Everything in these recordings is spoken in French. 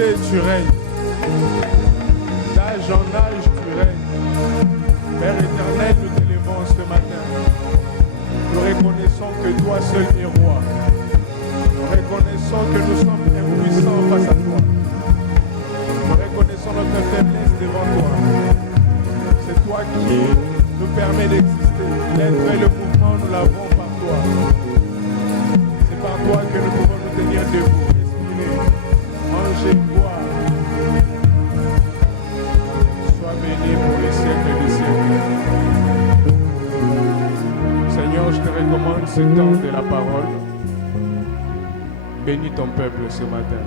siècles, tu règnes. D'âge en âge, tu règnes. Père éternel, nous t'élevons ce matin. Nous reconnaissons que toi seul es roi. Nous reconnaissons que nous sommes impuissants face à toi. Nous reconnaissons notre faiblesse devant toi. C'est toi qui nous permet d'exister. L'être et le mouvement, nous l'avons par toi. C'est par toi que nous pouvons nous tenir debout, respirer, manger, boire. Sois béni pour les siècles des siècles. Seigneur, je te recommande ce temps de la parole. Bénis ton peuple ce matin.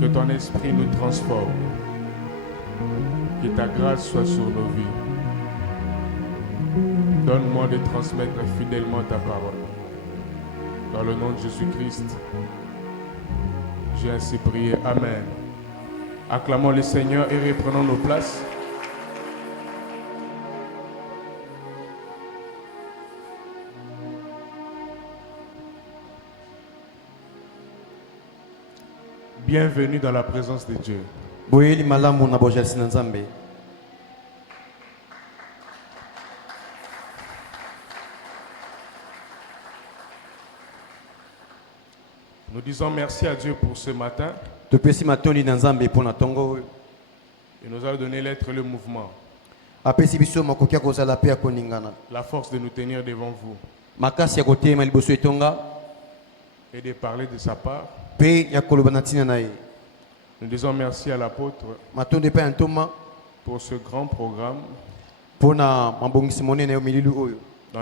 Que ton esprit nous transforme. Que ta grâce soit sur nos vies. Donne-moi de transmettre fidèlement ta parole. Dans le nom de Jésus-Christ, j'ai ainsi prié. Amen. Acclamons le Seigneur et reprenons nos places. Bienvenue dans la présence de Dieu. Nous disons merci à Dieu pour ce matin. Il nous a donné l'être et le mouvement. La force de nous tenir devant vous. Et de parler de sa part. Nous disons merci à l'apôtre pour ce grand programme dans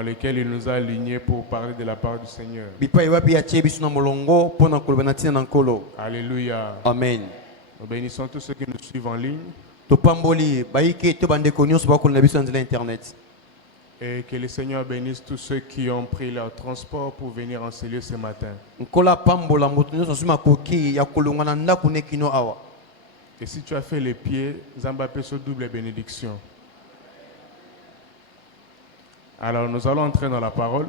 lequel il nous a alignés pour parler de la part du Seigneur. Alléluia. Amen. Nous bénissons tous ceux qui nous suivent en ligne. Et que le Seigneur bénisse tous ceux qui ont pris leur transport pour venir enseigner ce matin. Et si tu as fait les pieds, Zambapé sur double bénédiction. Alors nous allons entrer dans la parole.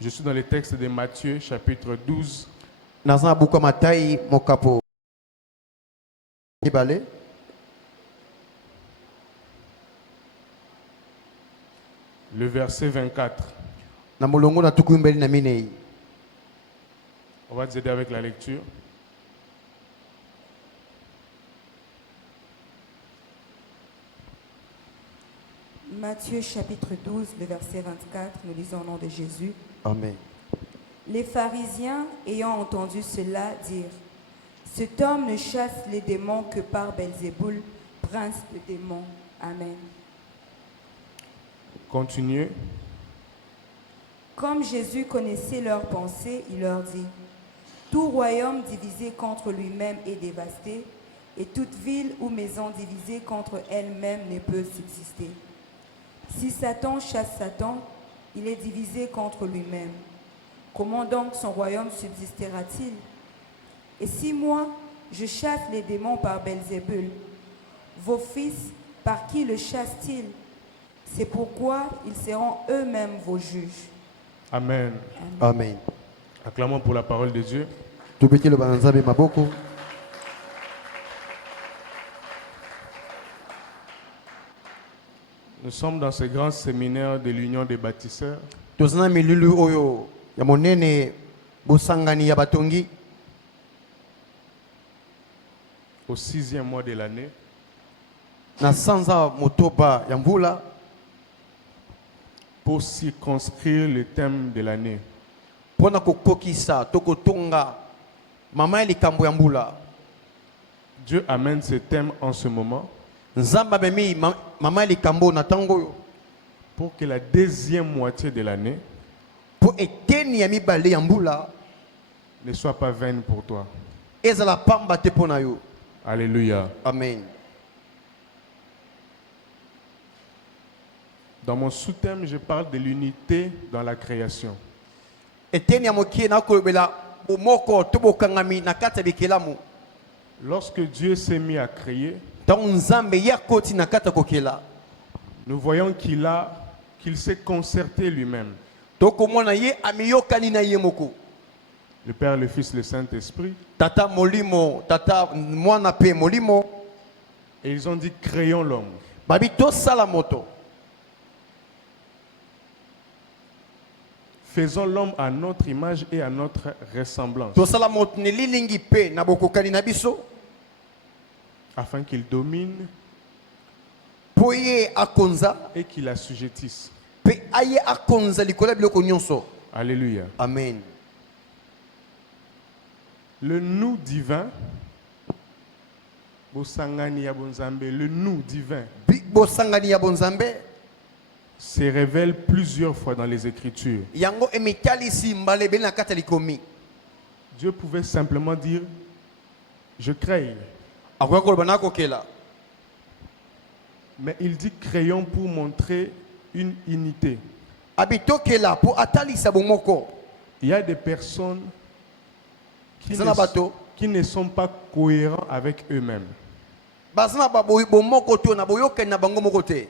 Je suis dans le texte de Matthieu, chapitre 12. Le verset 24. On va t'aider avec la lecture. Matthieu chapitre 12, le verset 24, nous lisons au nom de Jésus. Amen. Les pharisiens, ayant entendu cela, dirent: cet homme ne chasse les démons que par Belzéboul, prince des démons. Amen. Continuez. Comme Jésus connaissait leurs pensées, il leur dit: tout royaume divisé contre lui-même est dévasté, et toute ville ou maison divisée contre elle-même ne peut subsister. Si Satan chasse Satan, il est divisé contre lui-même. Comment donc son royaume subsistera-t-il? Et si moi, je chasse les démons par Belzébul, vos fils, par qui le chassent-ils? C'est pourquoi ils seront eux-mêmes vos juges. Amen. Amen. Acclamons pour la parole de Dieu. Nous sommes dans ce grand séminaire de l'Union des bâtisseurs. Au 6e mois de l'année. Pour circonscrire le thème de l'année. Dieu amène ce thème en ce moment. Pour que la deuxième moitié de l'année ne soit pas vaine pour toi. Alléluia. Amen. Dans mon sous-thème, je parle de l'unité dans la création. Lorsque Dieu s'est mis à créer, nous voyons qu'il s'est concerté lui-même. tokomona ye amiyokani na ye moko. Le Père, le Fils, le Saint-Esprit. Tata molimo, tata mwana pe molimo. Et ils ont dit, créons l'homme. Babi to sala moto. Faisons l'homme à notre image et à notre ressemblance. To sala moto ne lilingi pe na bokokani na biso. Afin qu'il domine Poye akonza. et qu'il assujettisse. Pe aye akonza likola biloko nyonso. Alléluia. Amen. Le nous divin, Bosangani ya Bonzambe, le nous divin Bo sangani ya bonzambe. se révèle plusieurs fois dans les Écritures. Yango emitali si mbale bena katalikomi. Dieu pouvait simplement dire, je crée. Akoya kolobana kokela. Mais il dit créons pour montrer une unité. Abito kela po atali sabomoko. Il y a des personnes Zanabato. qui ne sont pas cohérents avec eux-mêmes. Bazana baboyi bomoko to na boyoke na bango moko te.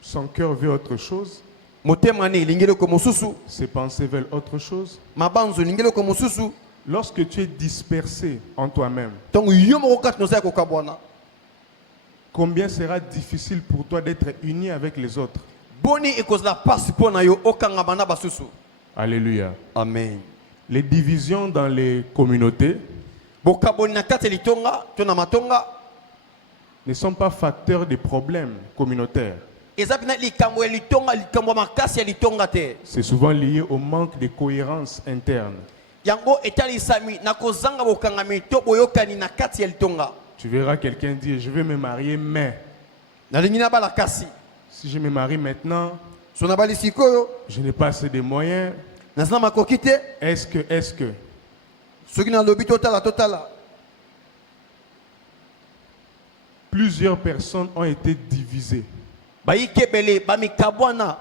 Son cœur veut autre chose, Motema ne lingelo ko mosusu. ses pensées veulent autre chose. Mabanzo lingelo ko mosusu. Lorsque tu es dispersé en toi-même, Tongo yo moko kat no sa ko kabwana. combien sera difficile pour toi d'être uni avec les autres. Boni ekozla passe po na yo okanga bana basusu. Alléluia. Amen. Les divisions dans les communautés Bokaboni na kateli tonga to na matonga. ne sont pas facteurs des problèmes communautaires. Ezapina likambo ya litonga likambo makasi ya litonga te. C'est souvent lié au manque de cohérence interne. Yango etali sami na kozanga bokangami to boyokani na kati ya litonga. Tu verras quelqu'un dire, je vais me marier, mais Na lingina bala kasi. si je me marie maintenant, Sona bali sikoyo je n'ai pas assez de moyens. na zana makoki te. Est-ce que Soki na lobi totala. plusieurs personnes ont été divisées Bayikebele bamikabwana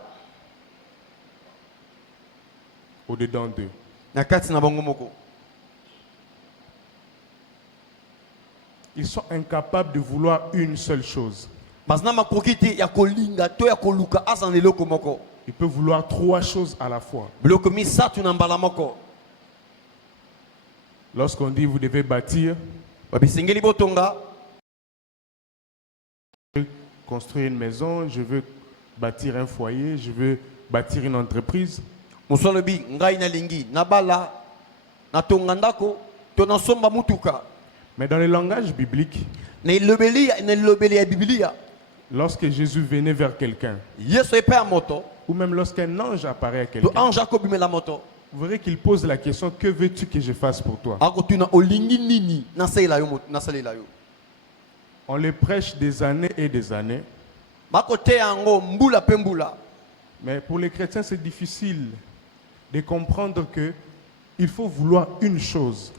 au-dedans d'eux? na kati na bango moko. Ils sont incapables de vouloir une seule chose. Bazana makoki te ya kolinga to ya koluka azana eloko moko. Ils peuvent vouloir trois choses à la fois. Biloko misatu na mbala moko. Lorsqu'on dit vous devez bâtir, Babisengeli botonga. construire une maison, je veux bâtir un foyer, je veux bâtir une entreprise. Musolobi ngai na lingi na bala na tonga ndako to na somba mutuka. Mais dans le langage biblique, Na lobeli ya Biblia. lorsque Jésus venait vers quelqu'un, Yesu epe ya moto. ou même lorsqu'un ange apparaît à To quelqu'un, anja ko bimela moto. vous verrez qu'il pose la question, que veux-tu que je fasse pour toi? Akotuna olingi nini na salela yo na salela yo. On le prêche des années et des années, Bakote yango mbula pe mbula. mais pour les chrétiens, c'est difficile de comprendre que il faut vouloir une chose.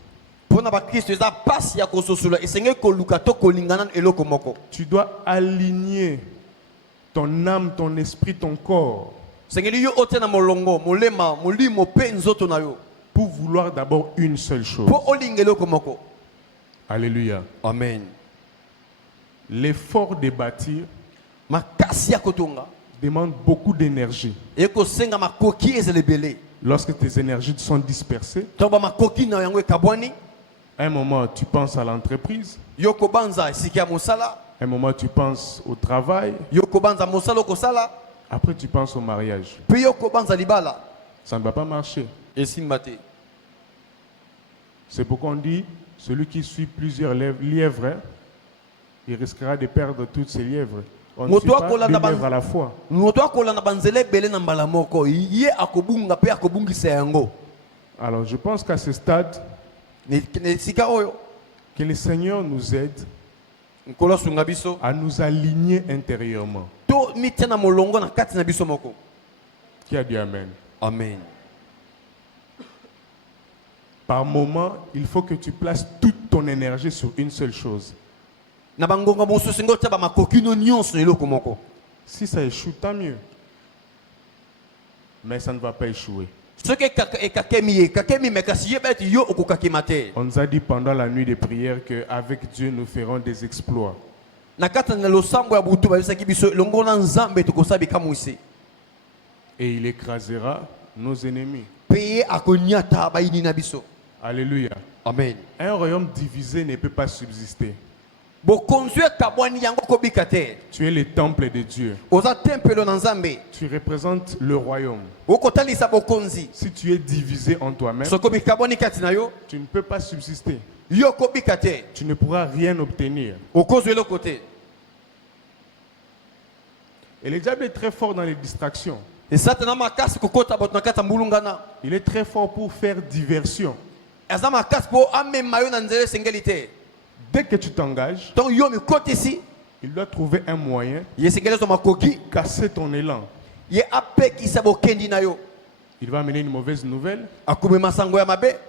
Pona ba Kristo eza pasi ya kososula esenge koluka to kolingana eloko moko. Tu dois aligner ton âme, ton esprit, ton corps Sengeli yo otena molongo, molema, molimo pe nzoto na yo. pour vouloir d'abord une seule chose. Po olinga eloko moko. Alléluia. Amen. L'effort de bâtir Makasi ya kotonga. demande beaucoup d'énergie. Eko senga makoki ezelebele. Lorsque tes énergies sont dispersées, Toba makoki na yango ekabwani. à un moment tu penses à l'entreprise, Yoko banza sikia mosala. à un moment tu penses au travail, Yoko banza mosala kosala. après tu penses au mariage. Pe yoko banza libala. Ça ne va pas marcher. Esimbate. C'est pourquoi on dit, celui qui suit plusieurs lièvres, hein, il risquera de perdre toutes ses lièvres. On ne suit pas deux lièvres à la fois. Moto akola na banzele bele na mbala moko. Ye akobunga pe akobungisa yango. Alors je pense qu'à ce stade, Ne sika oyo. que le Seigneur nous aide Nkolo sunga biso. à nous aligner intérieurement. To mitena molongo na kati na biso moko. Qui a dit Amen? Amen. Par moment, il faut que tu places toute ton énergie sur une seule chose. Na bangonga mosusu ngo taba makoki no nyonso eloko moko. Si ça échoue, tant mieux. Mais ça ne va pas échouer. Soki ekakemi mekasi yebeti yo okokakema te. On nous a dit pendant la nuit de prière qu'avec Dieu, nous ferons des exploits. Na kati na losambo ya butu babisaki biso longo na nzambe tokosabika mwisi. Et il écrasera nos ennemis. Payer à konyata baini na biso. Alléluia. Amen. Un royaume divisé ne peut pas subsister. Tu es le temple de Dieu. Tu représentes le royaume. Si tu es divisé en toi-même, tu ne peux pas subsister. Tu ne pourras rien obtenir. Et le diable est très fort dans les distractions. Il est très fort pour faire diversion. Dès que tu t'engages, il doit trouver un moyen de casser ton élan. Il va amener une mauvaise nouvelle.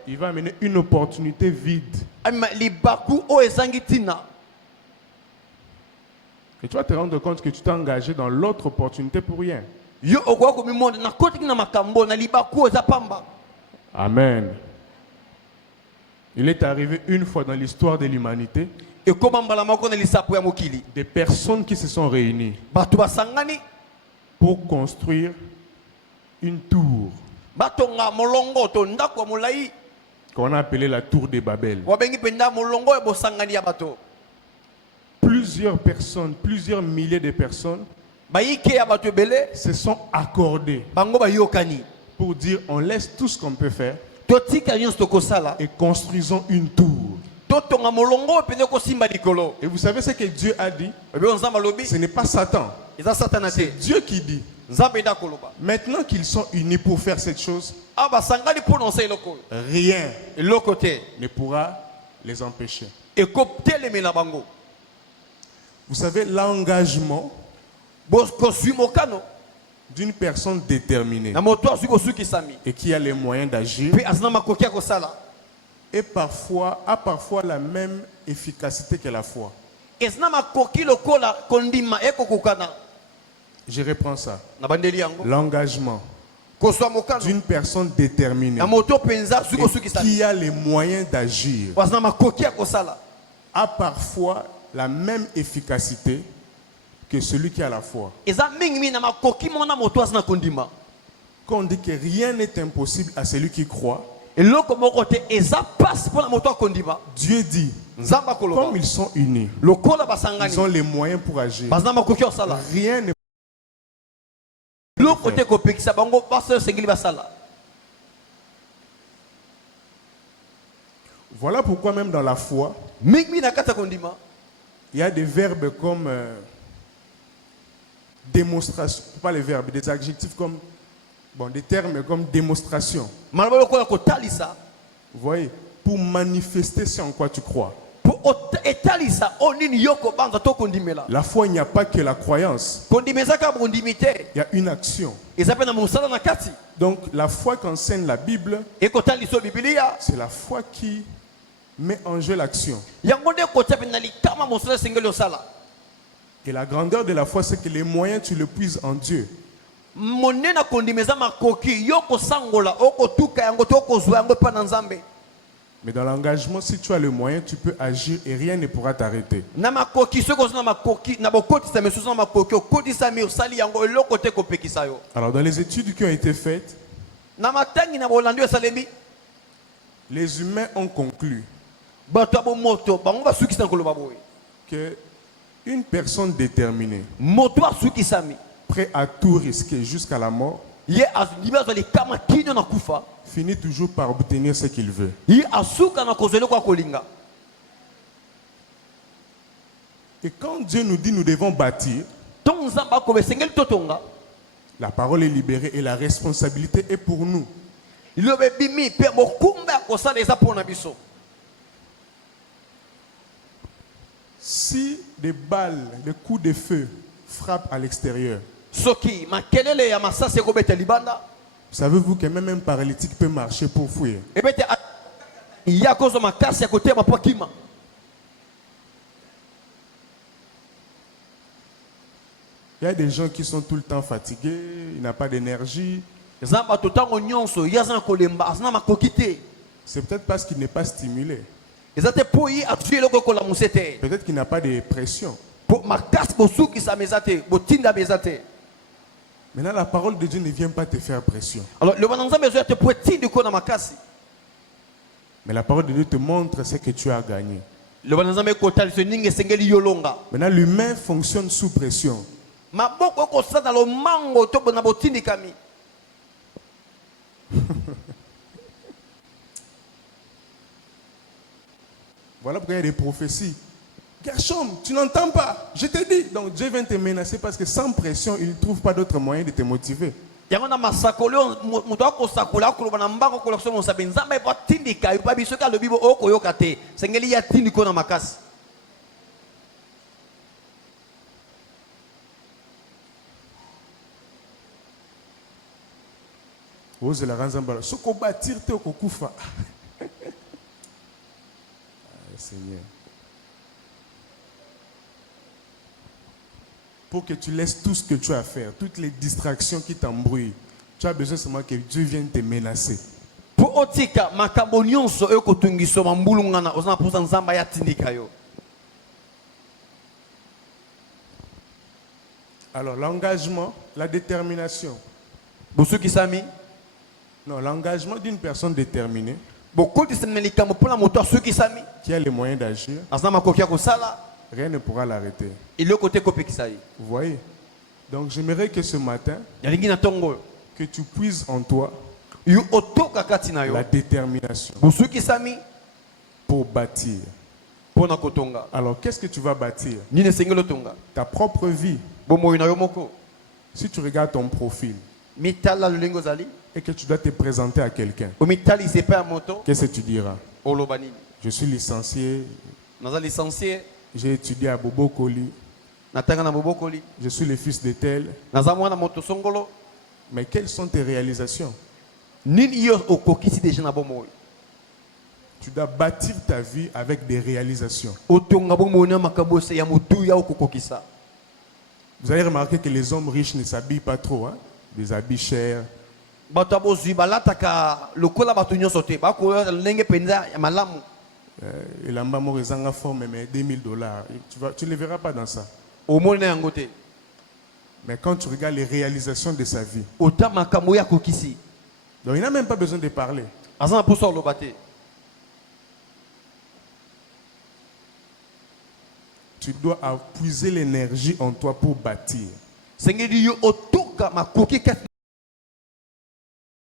Il va amener une opportunité vide. Et tu vas te rendre compte que tu t'es engagé dans l'autre opportunité pour rien. Amen. Il est arrivé une fois dans l'histoire de l'humanité des personnes qui se sont réunies pour construire une tour qu'on a appelée la tour de Babel. Plusieurs personnes, plusieurs milliers de personnes se sont accordées pour dire on laisse tout ce qu'on peut faire et construisons une tour. Et vous savez ce que Dieu a dit? Ce n'est pas Satan. C'est Dieu qui dit. Maintenant qu'ils sont unis pour faire cette chose, rien ne pourra les empêcher. Vous savez, l'engagement d'une personne déterminée et qui a les moyens d'agir a parfois la même efficacité que la foi. Je reprends ça. L'engagement d'une personne déterminée et qui a les moyens d'agir a parfois la même efficacité que celui qui a la foi. Quand on dit que rien n'est impossible à celui qui croit, Dieu dit, comme ils sont unis, ils ont les moyens pour agir. Rien ne Voilà pourquoi même dans la foi, il y a des verbes comme démonstration, pas les verbes, des adjectifs comme, des termes comme démonstration. Vous voyez, pour manifester ce en quoi tu crois. La foi, il n'y a pas que la croyance. Il y a une action. Donc la foi qu'enseigne la Bible, c'est la foi qui met en jeu l'action. Et la grandeur de la foi, c'est que les moyens, tu le puises en Dieu. Mais dans l'engagement, si tu as le moyen, tu peux agir et rien ne pourra t'arrêter. Alors dans les études qui ont été faites, les humains ont conclu que une personne déterminée, prêt à tout risquer jusqu'à la mort, finit toujours par obtenir ce qu'il veut. Et quand Dieu nous dit nous devons bâtir, la parole est libérée et la responsabilité est pour nous. Si des balles, des coups de feu frappent à l'extérieur, savez-vous que même un paralytique peut marcher pour fuir? Il y a des gens qui sont tout le temps fatigués, ils n'ont pas d'énergie. C'est peut-être parce qu'il n'est pas stimulé. Peut-être qu'il n'a pas de pression. Maintenant, la parole de Dieu ne vient pas te faire pression. Alors le bananzambe ezo te poetinde ko na makasi. Mais la parole de Dieu te montre ce que tu as gagné. Le bananzambe ko tali ninge sengeli yolonga. Maintenant, l'humain fonctionne sous pression. Maboko ko sala lo mango to bona botindi kami. Voilà pourquoi il y a des prophéties. Gershom, tu n'entends pas. Je te dis. Donc Dieu vient te menacer parce que sans pression, il ne trouve pas d'autre moyen de te motiver. Yango na masakolo muto akosakola ko bana mbako ko so mo sabenzamba ba tindika ba biso ka lo bibo okoyoka te. Sengeli ya tindiko na makasi. Ose la ranzamba. Soko bâtir te okokufa. Seigneur. Pour que tu laisses tout ce que tu as à faire, toutes les distractions qui t'embrouillent, tu as besoin seulement que Dieu vienne te menacer. Po otika makambo nyonso ekotungiso mambulungana osana pusa nzamba ya tindika yo. Alors l'engagement, la détermination. Bosu kisami Non, l'engagement d'une personne déterminée bokoti semelika mopona moto su kisami qui a les moyens d'agir, asana makokia ko sala rien ne pourra l'arrêter. ile côté kopekisai. Vous voyez? Donc j'aimerais que ce matin, Yalingi na tongo que tu puisses en toi yu otoka kati na yo. la détermination Bosu kisami pour bâtir. pona kotonga. Alors qu'est-ce que tu vas bâtir? Nine sengelo tonga. Ta propre vie. Bomo ina yo moko. Si tu regardes ton profil Mitala lulingo zali. et que tu dois te présenter à quelqu'un, O mitali sepe a moto. qu'est-ce que tu diras? Olobani. Je suis licencié, Naza licencié. j'ai étudié à Bobokoli, Natanga na bobokoli. je suis le fils de tel. Naza mwana moto songolo. Mais quelles sont tes réalisations? Nini yo okokisi deja na bomo. Tu dois bâtir ta vie avec des réalisations. Otonga bomo na makambo se ya mutu ya okokokisa. Vous avez remarqué que les hommes riches ne s'habillent pas trop, hein? Des habits chers. Bato abozwi balataka lokola bato nyonso te bakoya ndenge penza ya malamu. Et là-bas, moi, ils ont forme, mais $2000. Tu ne les verras pas dans ça. Omona yango te. Mais quand tu regardes les réalisations de sa vie, Ota makambo ya kokisi. donc il n'a même pas besoin de parler. Azana poso lobate. Tu dois puiser l'énergie en toi pour bâtir. Sengeli yo otoka makoki kati.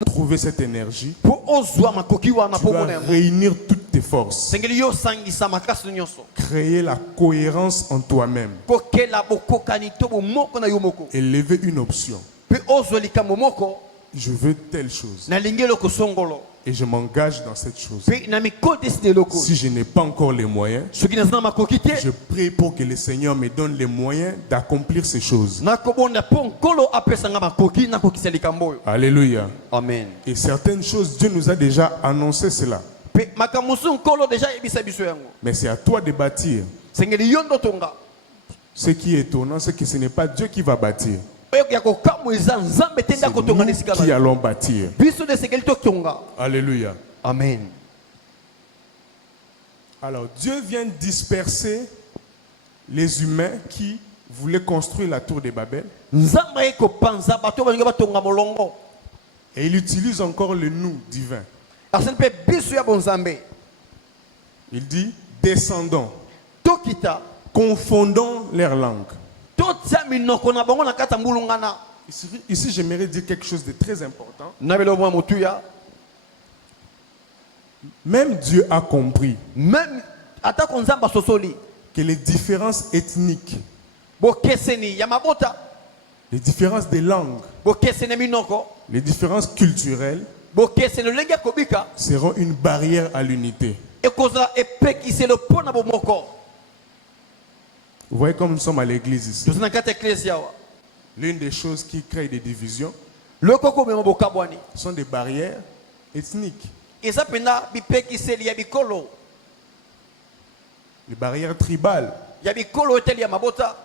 Trouver cette énergie, Po ozwa makoki wana tu po dois mona yango. réunir toutes tes forces. Sengeli yo sangisa makasi nyonso. Créer la cohérence en toi-même. Po kela bokokani to bomoko na yo moko. Et lever une option. Pe ozwa likambo moko Je veux telle chose. na lingelo ko songolo. Et je m'engage dans cette chose. Pe na mikode de loko. Si je n'ai pas encore les moyens, Soki nazana makoki te. je prie pour que le Seigneur me donne les moyens d'accomplir ces choses. Nakobonda po nkolo apesanga makoki na kokisa likambo yo. Alléluia. Amen. Et certaines choses, Dieu nous a déjà annoncé cela. Pe makamusu nkolo deja ebisa biso yango. Mais c'est à toi de bâtir. Sengeli yondo tonga. Ce qui est étonnant, c'est que ce n'est pas Dieu qui va bâtir. Oyo ya kokamwe za nzambe C'est tenda kotonga nous nesika qui ba. allons bâtir. Biso de sengeli to tonga. Alléluia. Amen. Alors, Dieu vient disperser les humains qui voulaient construire la tour de Babel. Nzamba eko panza bato balinga batonga molongo. Et il utilise encore le nous divin. Asen pe biso ya bonzambe. Il dit, descendons, Tokita confondons leurs langues. totia minoko na bango na kata mbulungana. Ici, j'aimerais dire quelque chose de très important. Na belo mwa mutuya. Même Dieu a compris Même atako nzamba sosoli. que les différences ethniques, Bokeseni ya mabota. les différences des langues, Bokeseni minoko. les différences culturelles Bokeseni lenge kobika. seront une barrière à l'unité. Ekoza epekise le pona bomoko. Vous voyez comme nous sommes à l'église ici. Tozana kata ecclesia wa. L'une des choses qui crée des divisions Le koko memo bokabwani. sont des barrières ethniques, Eza pena bipekiseli ya bikolo. les barrières tribales. Ya bikolo eteli ya mabota.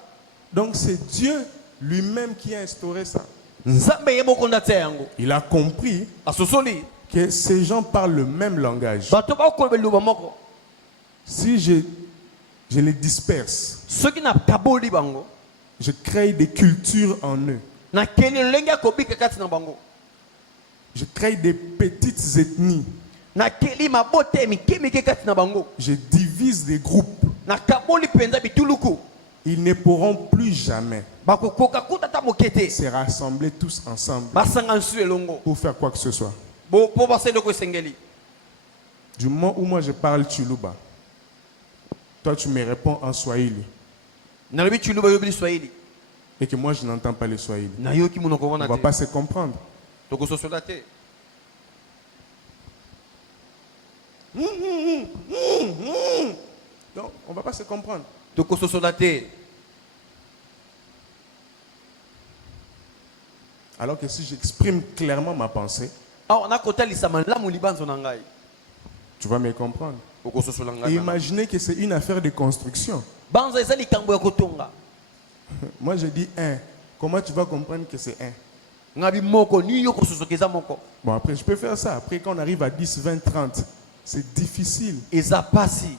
Donc c'est Dieu lui-même qui a instauré ça. Nzambe yeboko ndate yango. Il a compris Asosoli. que ces gens parlent le même langage. Bato ba ko beluba moko. Si je les disperse, Soki na kaboli bango. je crée des cultures en eux. Na keli lolenge akobika kati na bango. Je crée des petites ethnies. Na keli mabote mikemike kati na bango. Je divise des groupes. Na kaboli penza bituluku. Ils ne pourront plus jamais Bakokoka kuta ta mokete. se rassembler tous ensemble Basanga nsu elongo. pour faire quoi que ce soit. Bo po baselo ko sengeli. Du moment où moi je parle Chuluba, toi tu me réponds en Swahili. Na lobi chuluba yobi Swahili. Et que moi je n'entends pas le Swahili. Na yoki munoko On wana ne va te. pas se comprendre. Toko sosola te. Donc on ne va pas se comprendre. Toko sosola te. Alors que si j'exprime clairement ma pensée, Ah on a kota lisama lamu libanzo na ngai. tu vas me comprendre. Toko sosola Et ngai. imaginez que c'est une affaire de construction. Banzo eza likambo ya kotonga. Moi je dis un. Comment tu vas comprendre que c'est un? Ngabi moko ni yoko sosokeza moko. Bon, après je peux faire ça. Après quand on arrive à 10, 20, 30, c'est difficile. Eza pasi.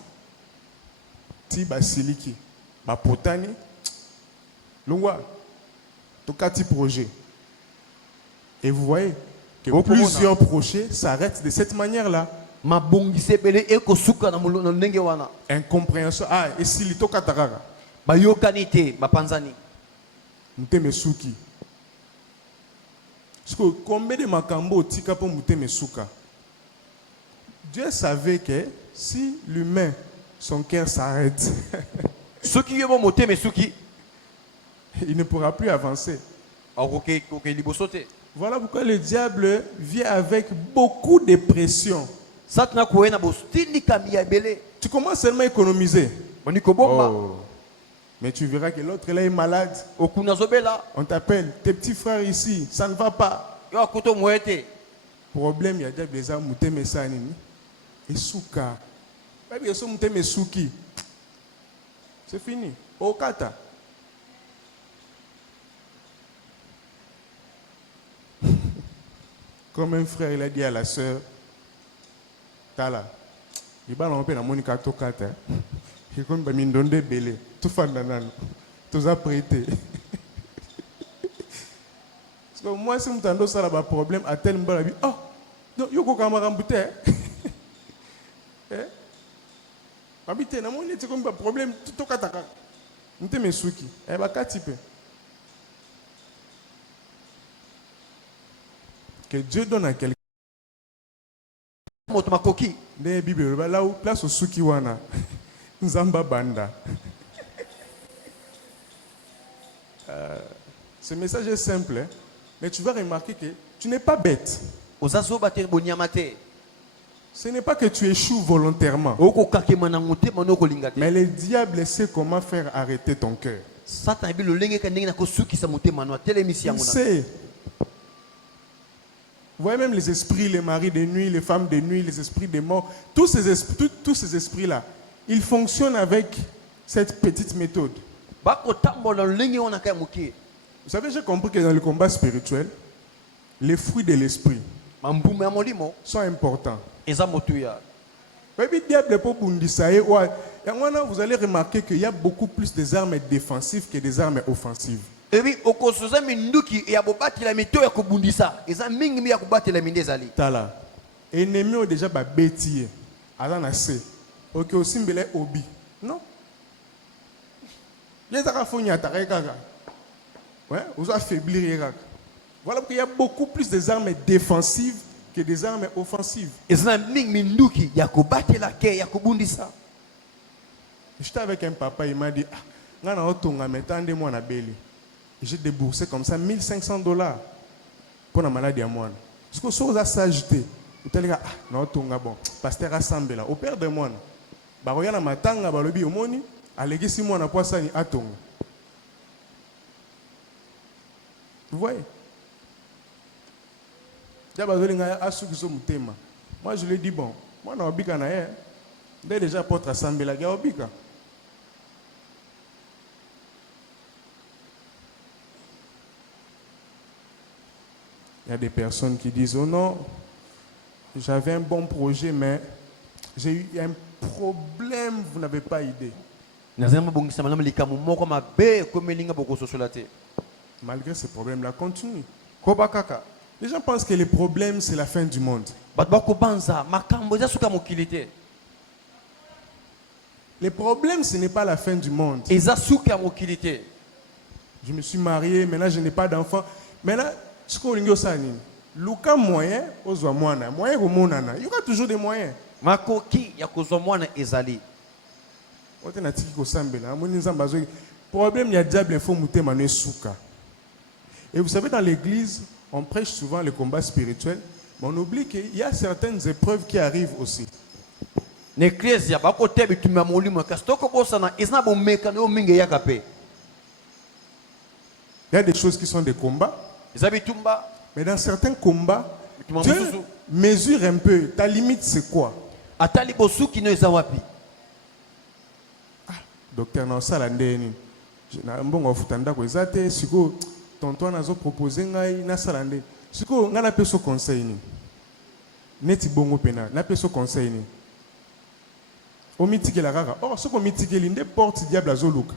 Ti basiliki. Ba potani. Lungwa. Tokati projet. Et vous voyez que plusieurs projets s'arrêtent de cette manière-là. Mabongise bele eko suka na mulo ndenge wana. Incompréhension. Ah, et si li tokatarara. Bayokani te, bapanzani. Muteme suki. Parce que combien de makambo tika pour muteme suka? Dieu savait que si l'humain, son cœur s'arrête, Soki yobo mote mesuki. il ne pourra plus avancer. Akoke koke liboso te. Voilà pourquoi le diable vient avec beaucoup de pression. Satna koena bostindi kamia bele. Tu commences seulement à économiser. Boniko bomba. Oh. Mais tu verras que l'autre là est malade. Okuna zobela. On t'appelle, tes petits frères ici, ça ne va pas. Yo akoto moete. Problème, il y a déjà des gens muteme sanini. Et souka. Baby, so muteme suki. C'est fini. Okata. Comme un frère, il a dit à la sœur, Tala, il va l'enlever dans mon kato kata. Il comme ba mindonde belé. Tout fan nanan. Tout a prêté. Parce que moi, si m'tando ça là problème, à tel m'bala bi, oh, non, yoko kamara mbute. Eh? Habite na mon c'est comme ba problème tout kata. M'te mesuki. Eh ba katipe. Que Dieu donne à quelqu'un. Moto makoki. Dans la Bible, là où place au suki wana. Nzamba banda. Ce message est simple, hein, mais tu vas remarquer que tu n'es pas bête. Ozazo bater bonyamate. Ce n'est pas que tu échoues volontairement. Oko kakemana mote manoko lingate. Mais le diable sait comment faire arrêter ton cœur. Satan bi lolenge ka ndenge na kosuki sa mote mano telemisi Il yango na. sait. Vous voyez même les esprits, les maris de nuit, les femmes de nuit, les esprits des morts, tous ces esprits-là, ils fonctionnent avec cette petite méthode. Bako tambola lolenge wana ka moke. Vous savez, j'ai compris que dans le combat spirituel, les fruits de l'esprit Mambume ya molimo sont importants. eza moto ya. Vous allez remarquer qu'il y a beaucoup plus des armes défensives que des armes offensives. Ebi okosoza minduki ya bobati la mito ya kobundisa. Eza mingi mi ya kobati la mindezali. Tala. Ennemi ont déjà bêtier. Ala na se. Ok aussi mbele obi. Non. Les arafonia tarekaka. Ouais, vous affaiblir. Voilà pourquoi il y a beaucoup plus des armes défensives que des armes offensives. Eza mingi minduki ya kobati la ke ya kobundisa. J'étais avec un papa, il m'a dit, ah, ngana otonga metande moi na beli. J'ai déboursé comme ça $1,500 pour la maladie à moi. Parce que chose à s'ajouter. Vous allez dire, ah, non, otonga bon, pasteur Assambela, au père de moi. Bah, regarde ma tanga, bah, le bi, au moni, allégué si moi na poisson ni atonga. Vous voyez? Moi, je lui ai dit, bon, moi, na obika na ye, déjà apôtre Assambela, ga obika. Il y a des personnes qui disent, oh non, j'avais un bon projet, mais j'ai eu un problème, vous n'avez pas idée. malgré ces problèmes-là, continue. koba kaka Les gens pensent que les problèmes, c'est la fin du monde. bato bakobanza makambo eza suka mokili te Les problèmes, ce n'est pas la fin du monde. eza suka mokili te. Je me suis marié, maintenant je n'ai pas d'enfant. Maintenant, ce qu'on dit, c'est Luka moyen, ozwa mwana, moyen komonana. Il y aura toujours des moyens. makoki ya kozwa mwana ezali Ote na tiki kosambela, amoni nzamba azoi. Problème, il y a diable, il faut mouter mané souka. Et vous savez, dans l'église, on prêche souvent les combats spirituels, mais on oublie qu'il y a certaines épreuves qui arrivent aussi. na eklezia bakoteya bitumba molimo kasi tokobosana eza na bomekano oyo mingi eyaka pe Il y a des choses qui sont des combats, eza bitumba mais dans certains combats, bitumba Dieu mosusu mesure un peu. Ta limite, c'est quoi? atali bosuki no eza wapi. Docteur Naosala ndeni. Na mbongo futanda ko ezate siko tonton nazo proposer ngai na sala ndeni. Siko nga na peso conseil ni. Neti bongo pena, na peso conseil ni. O mitike la kaka. Oh soko mitike linde porte diable azoluka.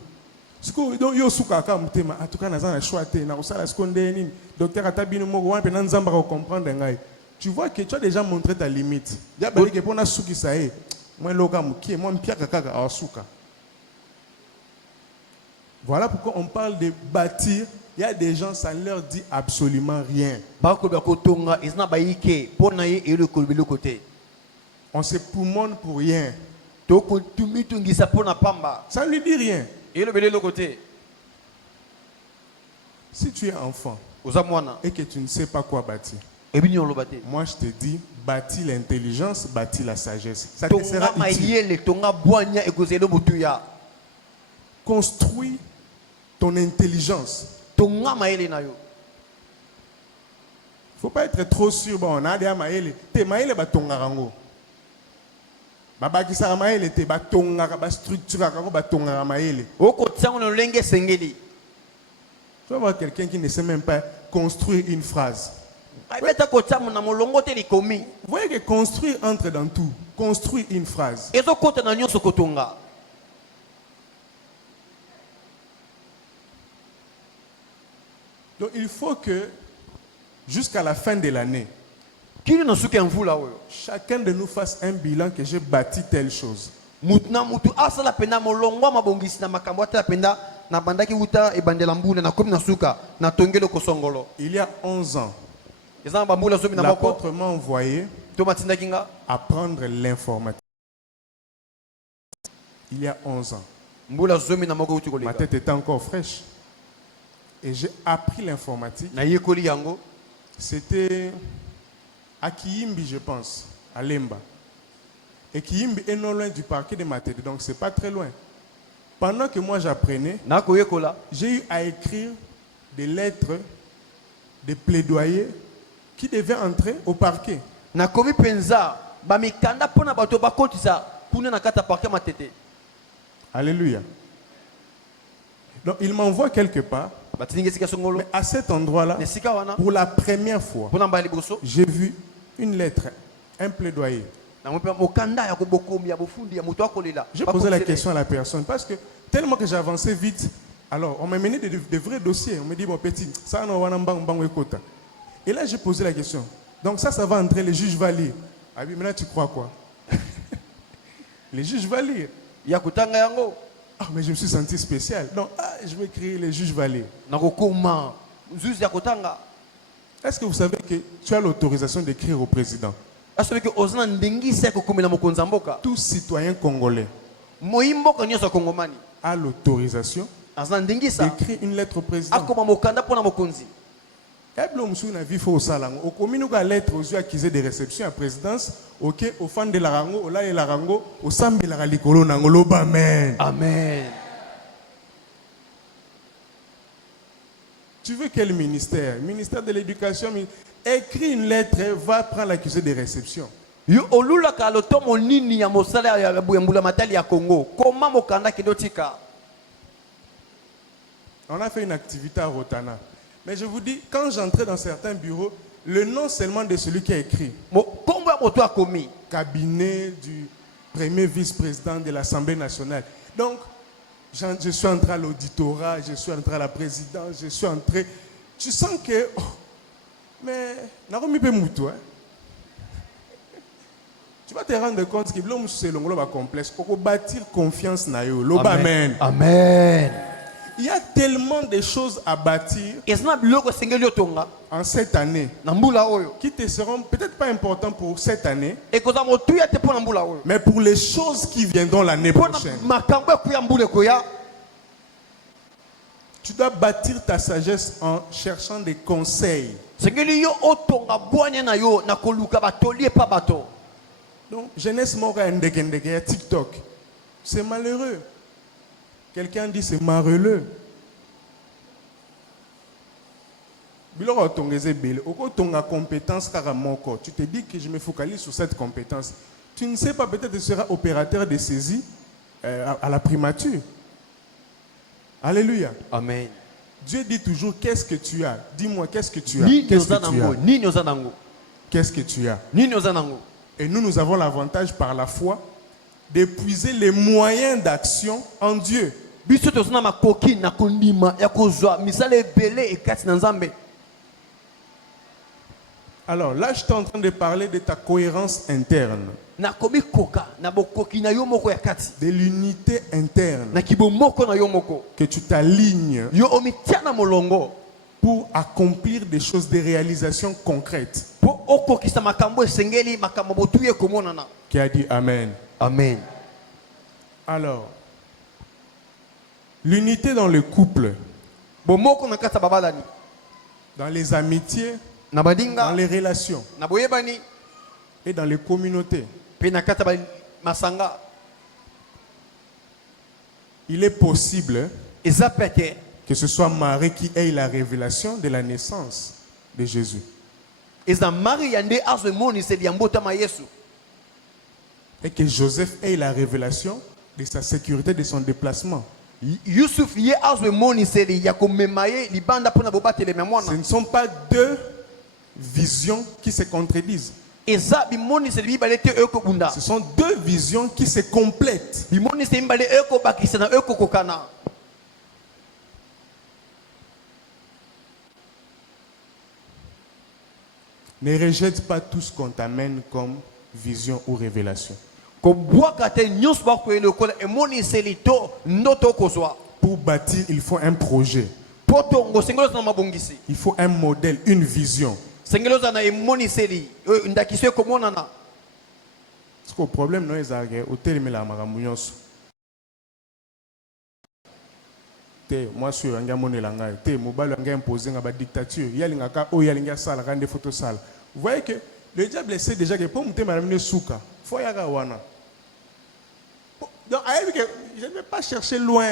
Siko donc yo suka ka mutema atuka na zana choix te na osala siko ndeni. Docteur atabino moko wana pena nzamba ko comprendre ngai. Tu vois que tu as déjà montré ta limite. Diable ke pona suki sa e. Moi loka mukie, moi mpiaka kaka asuka. Voilà pourquoi on parle de bâtir. Il y a des gens, ça ne leur dit absolument rien. On se poumonne pour rien. Ça ne lui dit rien. Si tu es enfant et que tu ne sais pas quoi bâtir, moi je te dis, bâtis l'intelligence, bâtis la sagesse. Ça te sera utile. Construis ton intelligence. Il ne faut pas être trop sûr. Bon, on a des maïles. Te maïles ba tongarango. Baba qui sara maïle te ba tongara ba structure rango ba tongara maïle. Tu vas voir quelqu'un qui ne sait même pas construire une phrase. Vous voyez que construire entre dans tout. Construire une phrase. Donc il faut que jusqu'à la fin de l'année, chacun de nous fasse un bilan que j'ai bâti telle chose. Il y a 11 ans, l'apôtre m'a envoyé apprendre l'informatique. Il y a 11 ans. Ma tête était encore fraîche. Et j'ai appris l'informatique. C'était à Kiyimbi, je pense, à Lemba. Et Kiyimbi est non loin du parquet de ma tête, donc c'est pas très loin. Pendant que moi j'apprenais, j'ai eu à écrire des lettres, des plaidoyers qui devaient entrer au parquet. Alléluia. Donc il m'envoie quelque part. Mais à cet endroit-là, pour la première fois, j'ai vu une lettre, un plaidoyer. J'ai posé la question à la personne parce que tellement que j'avançais vite, alors on m'a mené de vrais dossiers. On m'a dit, bon petit, ça on va écouter. Et là j'ai posé la question. Donc ça va entrer, les juges vont lire. Ah oui, mais là tu crois quoi? Les juges vont lire. Ah, mais je me suis senti spécial. Donc, je vais écrire les juges valés. Est-ce que vous savez que tu as l'autorisation d'écrire au président? Tout citoyen congolais a l'autorisation d'écrire une lettre au président. Au commune où la lettre aux yeux accusés de réception à présidence, ok, au fan de la rango, au la et la rango, au sambi la ralikolo nangolo, amen. Amen. Tu veux quel ministère? Ministère de l'éducation. Écris une lettre, va prendre l'accusé de réception. On a fait une activité à Rotana. Mais je vous dis, quand j'entrais dans certains bureaux, le nom seulement de celui qui a écrit, cabinet du premier vice-président de l'Assemblée nationale. Donc, Je suis entré à l'auditorat, je suis entré à la présidence, je suis entré. Tu sens que. Oh, mais. Tu vas te rendre compte que l'homme c'est le complexe. Il faut bâtir confiance na yo. Amen. Amen. Il y a tellement de choses à bâtir en cette année qui te seront peut-être pas importantes pour cette année, mais pour les choses qui viendront l'année prochaine. Tu dois bâtir ta sagesse en cherchant des conseils. Donc, jeunesse mora ndeke TikTok. C'est malheureux. Quelqu'un dit c'est marreleux. Biloko tongeze bele, oko tonga compétence karamoko. Tu te dis que je me focalise sur cette compétence. Tu ne sais pas, peut-être tu seras opérateur de saisie à la primature. Alléluia. Amen. Dieu dit toujours qu'est-ce que tu as. Dis-moi qu'est-ce que tu as. Qu'est-ce que tu as? Qu'est-ce que tu as? Et nous avons l'avantage par la foi d'épuiser les moyens d'action en Dieu. Alors là, je suis en train de parler de ta cohérence interne, de l'unité interne, que tu t'alignes pour accomplir des choses, des réalisations concrètes. Qui a dit Amen. Amen. Alors, l'unité dans le couple, dans les amitiés, dans les relations et dans les communautés. Il est possible que ce soit Marie qui ait la révélation de la naissance de Jésus. Et que Joseph ait la révélation de sa sécurité, de son déplacement. Ce ne sont pas deux visions qui se contredisent. Ce sont deux visions qui se complètent. Ne rejette pas tout ce qu'on t'amène comme vision ou révélation. Pour bâtir, il faut un projet. Il faut un modèle, une vision. Ce que le problème, non, c'est moi, je suis un gars qui est imposé dans la dictature. Il y a des gens qui photos sales. Vous voyez que le diable sait déjà que pour me faire souka, il faut y aller. Donc, je ne vais pas chercher loin.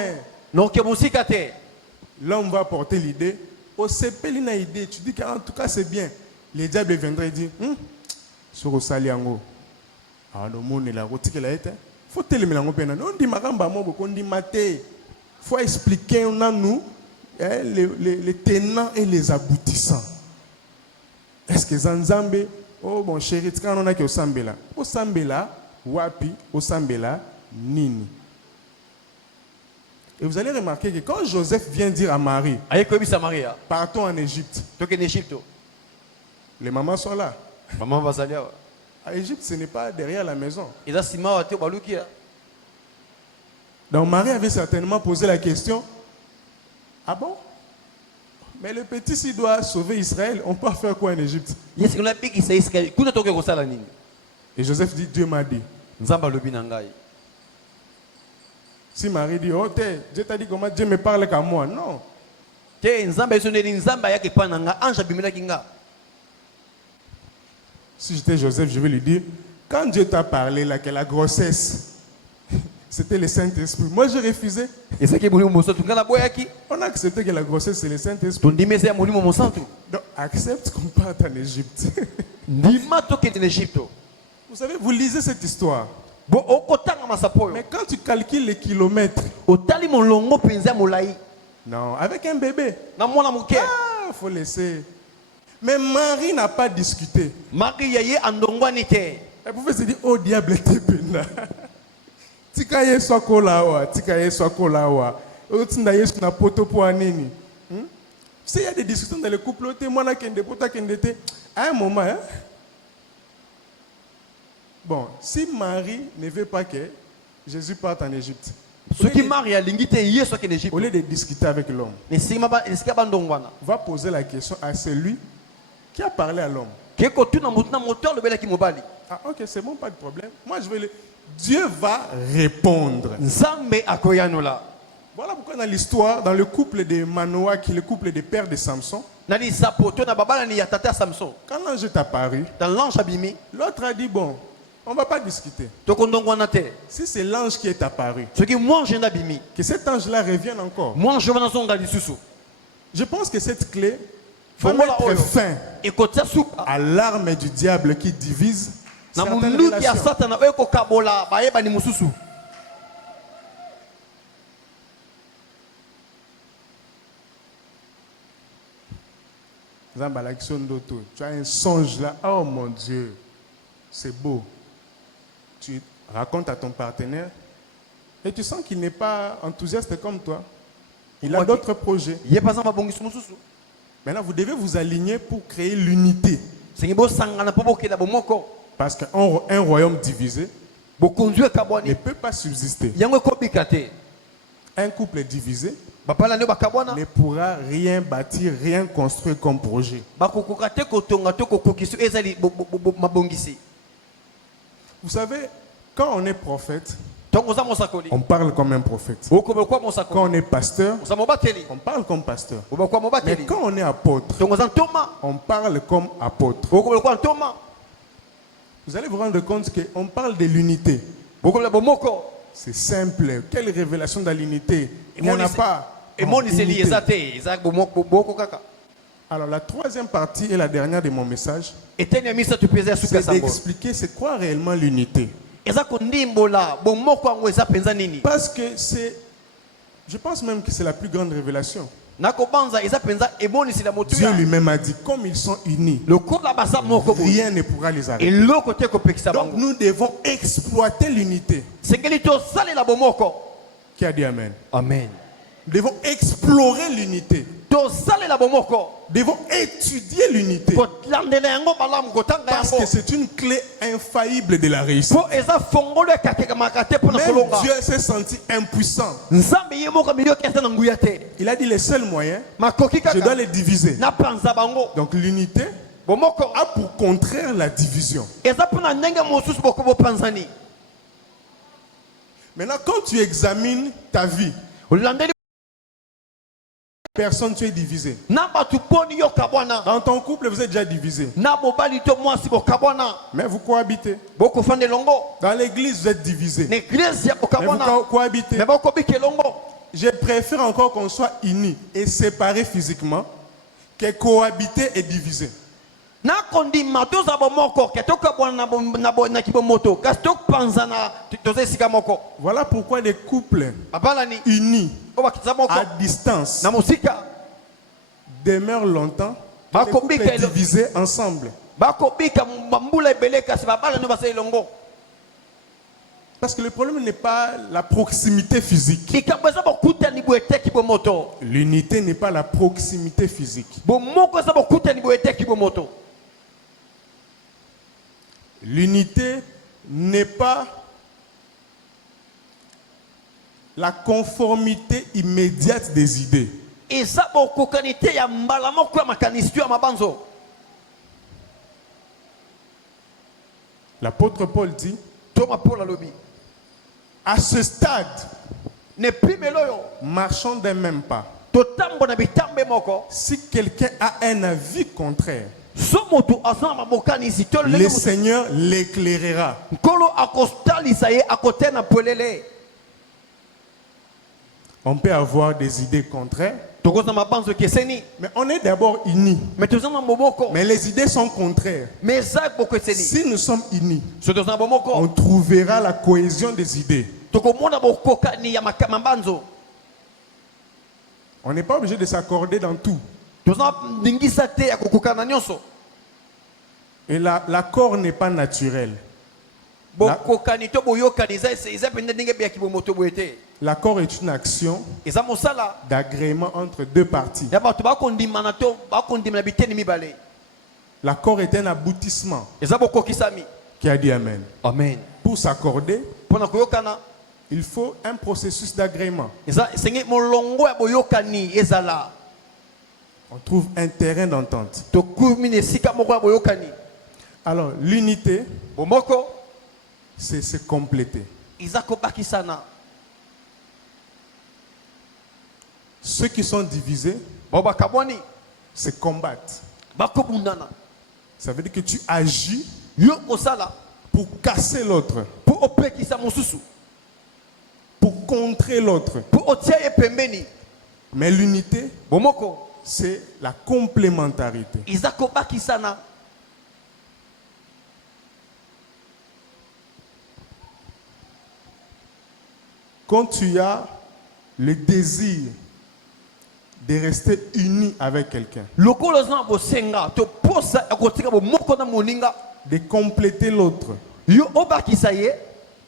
L'homme va porter l'idée. Au CP, il a une idée. Tu dis qu'en tout cas, c'est bien. Le diable viendrait et dit sur le saliango. Ah, le monde est là. Il faut te le mélanger. On dit maramba, on dit maté. Il faut expliquer à nous les tenants et les aboutissants. Est-ce que Zanzambe, oh bon chéri, quand on a que Osambela, Wapi, Osambela, Nini. Et vous allez remarquer que quand Joseph vient dire à Marie, partons en Égypte. Les mamans sont là. Maman va salir. À Égypte, ce n'est pas derrière la maison. Donc Marie avait certainement posé la question, ah bon? Mais le petit, s'il doit sauver Israël, on peut faire quoi en Égypte? Et Joseph dit, Dieu m'a dit. Si Marie dit, oh, Dieu t'a dit comment Dieu me parle qu'à moi. Non. Si j'étais Joseph, je vais lui dire, quand Dieu t'a parlé là, que la grossesse, c'était le Saint-Esprit. Moi, j'ai refusé. On a accepté que la grossesse, c'est le Saint-Esprit. Donc, accepte qu'on parte en Égypte. Vous savez, vous lisez cette histoire. Mais quand tu calcules les kilomètres, non, avec un bébé, il faut laisser. Mais Marie n'a pas discuté. Elle pouvait se dire, oh diable, t'es pénal. Tika Yesu akolawa, tika Yesu akolawa. Otinda Yesu na poto po anini. Tu sais, il y a des discussions dans les couples. Moi, kende pota kende te. À un moment, hein? Bon, si Marie ne veut pas que Jésus parte en Égypte, Ceux qui marient à l'ingité, Yesu en Égypte. au lieu de discuter avec l'homme, va poser la question à celui qui a parlé à l'homme. Ah, ok, c'est bon, pas de problème. Moi, je vais le... Dieu va répondre. Voilà pourquoi dans l'histoire, dans le couple de Manoah, qui est le couple des pères de Samson, quand l'ange est apparu, l'autre a dit, bon, on ne va pas discuter. Si c'est l'ange qui est apparu, que cet ange-là revienne encore. Je pense que cette clé va mettre fin à l'arme du diable qui divise certaines relations. Tu as un songe là, oh mon Dieu, c'est beau. Tu racontes à ton partenaire et tu sens qu'il n'est pas enthousiaste comme toi. Il a d'autres projets. Maintenant, vous devez vous aligner pour créer l'unité. Parce qu'un royaume divisé ne peut pas subsister. Un couple divisé ne pourra rien bâtir, rien construire comme projet. Vous savez, quand on est prophète, on parle comme un prophète. Quand on est pasteur, on parle comme pasteur. Mais quand on est apôtre, on parle comme apôtre. Vous allez vous rendre compte qu'on parle de l'unité. C'est simple. Quelle révélation de l'unité? Il n'y en a pas. Alors la troisième partie et la dernière de mon message, c'est d'expliquer c'est quoi réellement l'unité. Parce que je pense même que c'est la plus grande révélation. Dieu lui-même a dit, comme ils sont unis, rien ne pourra les arrêter. Donc nous devons exploiter l'unité. Qui a dit Amen? Amen. Nous devons explorer l'unité. Nous devons étudier l'unité. Parce que c'est une clé infaillible de la réussite. Même Dieu s'est senti impuissant. Il a dit les seuls moyens, je dois les diviser. Donc l'unité a pour contraire la division. Maintenant, quand tu examines ta vie, personne, tu es divisé. Dans ton couple, vous êtes déjà divisé. Mais vous cohabitez. Dans l'église, vous êtes divisé. Mais vous cohabitez. Je préfère encore qu'on soit unis et séparés physiquement que cohabiter et diviser. Voilà pourquoi les couples unis à distance demeurent longtemps. Les couples divisés ensemble. Parce que le problème n'est pas la proximité physique. L'unité n'est pas la proximité physique. L'unité n'est pas la conformité immédiate des idées. L'apôtre Paul dit, à ce stade, marchons d'un même pas. Si quelqu'un a un avis contraire, le Seigneur l'éclairera. On peut avoir des idées contraires, mais on est d'abord unis. Mais les idées sont contraires. Si nous sommes unis, on trouvera la cohésion des idées. On n'est pas obligé de s'accorder dans tout. Et l'accord n'est pas naturel. bokokani to boyokani eza pende ndenge bya kibomoto boyete. L'accord est une action Eza mosala d'agrément entre deux parties. ya bato bakondimana to bakondimana biteni mibale. L'accord est un aboutissement. Eza bokokisami. Qui a dit Amen? Amen. Pour s'accorder, Pona koyokana il faut un processus d'agrément. eza senge molongo ya boyokani ezala. On trouve un terrain d'entente. To kumine sika moko ya boyokani. Alors, l'unité, Bomoko c'est se compléter. eza kobakisana. Ceux qui sont divisés Babakaboni se combattent. bakobundana. Ça veut dire que tu agis Yo osala pour casser l'autre, pour opekisa mosusu, pour contrer l'autre. pour otia ye pembeni. Mais l'unité, Bomoko c'est la complémentarité. eza kobakisana. Quand tu as le désir de rester uni avec quelqu'un, Lokolo zana bosenga to posa akotika bomoko na moninga. de compléter l'autre, Yo obakisa ye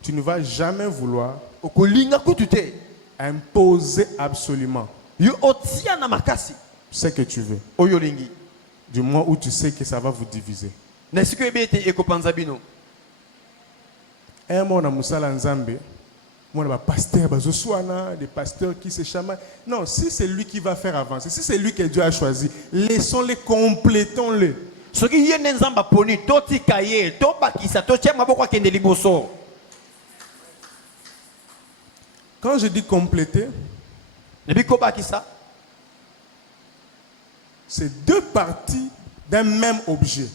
tu ne vas jamais vouloir okolinga kutute. imposer absolument Yo otia na makasi ce que tu veux. oyo lingi. Du moment où tu sais que ça va vous diviser. Na siko ebete ekopanza bino. Un mot na musala nzambe, moi na pasteur bazoswana, des pasteurs qui se chamaillent. Non, si c'est lui qui va faire avancer, si c'est lui que Dieu a choisi, laissons-les, complétons-le. Soki ye ne nzamba poni to tika ye to bakisa to tia maboko akende liboso. Quand je dis compléter, Nebi ko bakisa c'est deux parties d'un même objet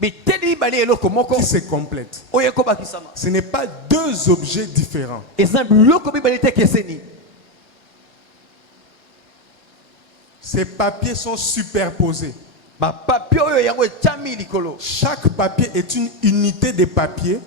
biteli bali eloko moko qui se complètent. oye ko bakisama. Ce n'est pas deux objets différents. Exemple loko bibali te keseni. Ces papiers sont superposés. Ba papier oyo yango etiami likolo. Chaque papier est une unité de papier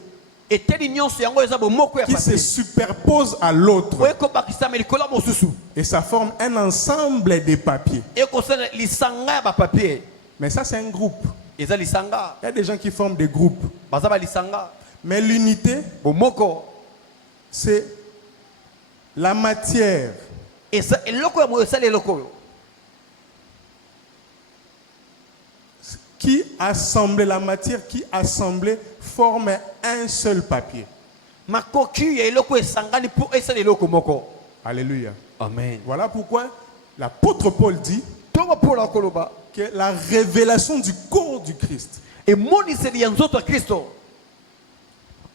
Eteli nyonso yango eza bomoko ya qui se papier. superpose à l'autre. Oye ko bakisama likolo mosusu. Et ça forme un ensemble de papiers. Eko sala lisanga ya ba papier. Mais ça, c'est un groupe. Eza lisanga. Il y a des gens qui forment des groupes. Baza ba lisanga. Mais l'unité, Bomoko c'est la matière eza eloko ya moyo sala eloko oyo. qui assemblée, la matière qui assemblée forme un seul papier. Makoki ya eloko esangani po esala eloko moko. Alléluia. Amen. Voilà pourquoi l'apôtre Paul dit Toba pola koloba. que la révélation du corps du Christ E moni se ya nzoto ya Kristo.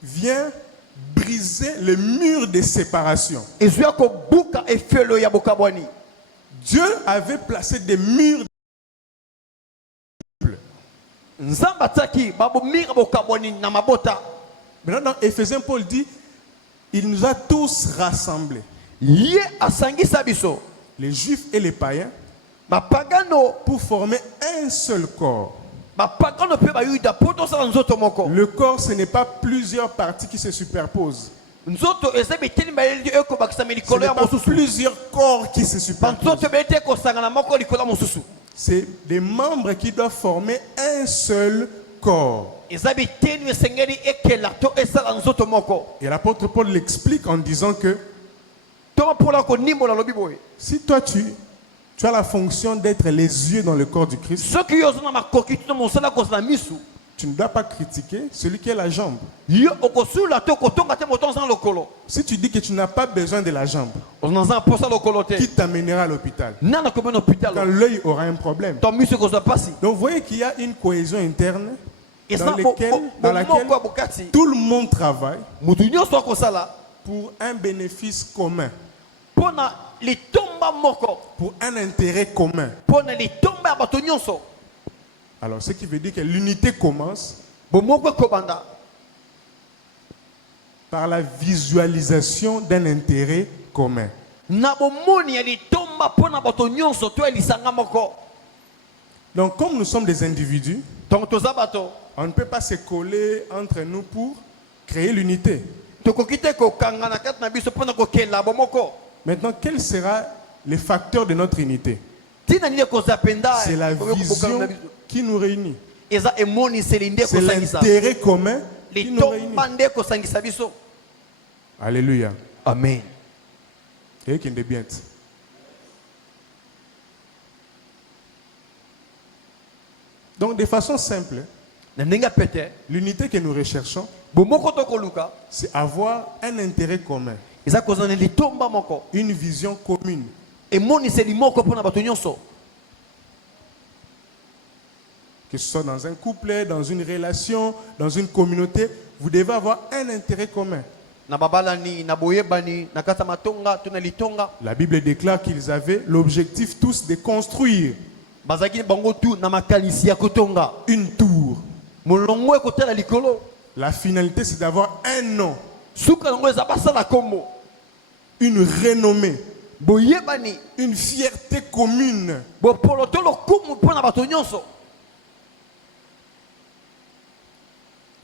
vient briser le mur de séparation. Ezuya ko buka efelo ya bokabwani. Dieu avait placé des murs. Nzamba taki babo mira bokabwani na mabota. Maintenant, dans Éphésiens, Paul dit il nous a tous rassemblés, Ye asangi sabiso. les juifs et les païens, Ba pagano, pour former un seul corps. ba pagano pe ba yuda poto sa nzoto moko. Le corps, ce n'est pas plusieurs parties qui se superposent. Nzoto ezabe teni ba yeli eko bakisa Ce melikolo n'est ya pas mosusu. plusieurs corps qui se Ba superposent. nzoto bete ko sangana moko likolo ya mosusu. C'est des membres qui doivent former un seul corps. Ezabe teni esengeli ekela to esala nzoto moko. Et l'apôtre Paul l'explique en disant que Toba pola ko nimbo la lobi boye. si toi tu as la fonction d'être les yeux dans le corps du Christ, Soki yo zona makoki to mosala ko na misu. tu ne dois pas critiquer celui qui est la jambe. Yo okosula to ko tonga te moton san lokolo. Si tu dis que tu n'as pas besoin de la jambe, Onanza posa lokolo te. qui t'amènera à l'hôpital? Nana ko ben Quand hôpital. l'œil aura un problème. To misu ko za pasi. Donc vous voyez qu'il y a une cohésion interne Et dans ça dans laquelle moko bokati. tout le monde travaille Mutu nyonso ko sala. pour un bénéfice commun, Pona litomba moko. pour un intérêt commun. Pona litomba ya bato nyonso. Alors ce qui veut dire que l'unité commence Bomoko kobanda. par la visualisation d'un intérêt commun. Na bomoni ya litomba pona bato nyonso to elisanga moko. Donc comme nous sommes des individus, Donc toza bato. on ne peut pas se coller entre nous pour créer l'unité. Tokokite ko kanga na kat na biso pona ko kela bomoko. Maintenant, quel sera le facteur de notre unité? Tina ni ko zapenda. C'est la vision qui nous réunit. Eza emoni selinde ko C'est sangisa. l'intérêt commun qui nous réunit. litomba nde kosangisa biso. Alléluia. Amen. Et qui est bien. Donc, de façon simple, Na ndenge pete l'unité que nous recherchons, bomoko to koluka c'est avoir un intérêt commun, eza kozana litomba moko une vision commune. emoniseli moko mpona bato nyonso. Que ce soit dans un couple, dans une relation, dans une communauté, vous devez avoir un intérêt commun. Na babalani na boyebani na kata matonga to na litonga La Bible déclare qu'ils avaient l'objectif tous de construire bazaki bango tu na makanisi ya kotonga une tour. molongo ekotala likolo. La finalité, c'est d'avoir un nom, Suka nango eza basala kombo une renommée, boyebani une fierté commune. bopoloto lokumu mpona bato nyonso.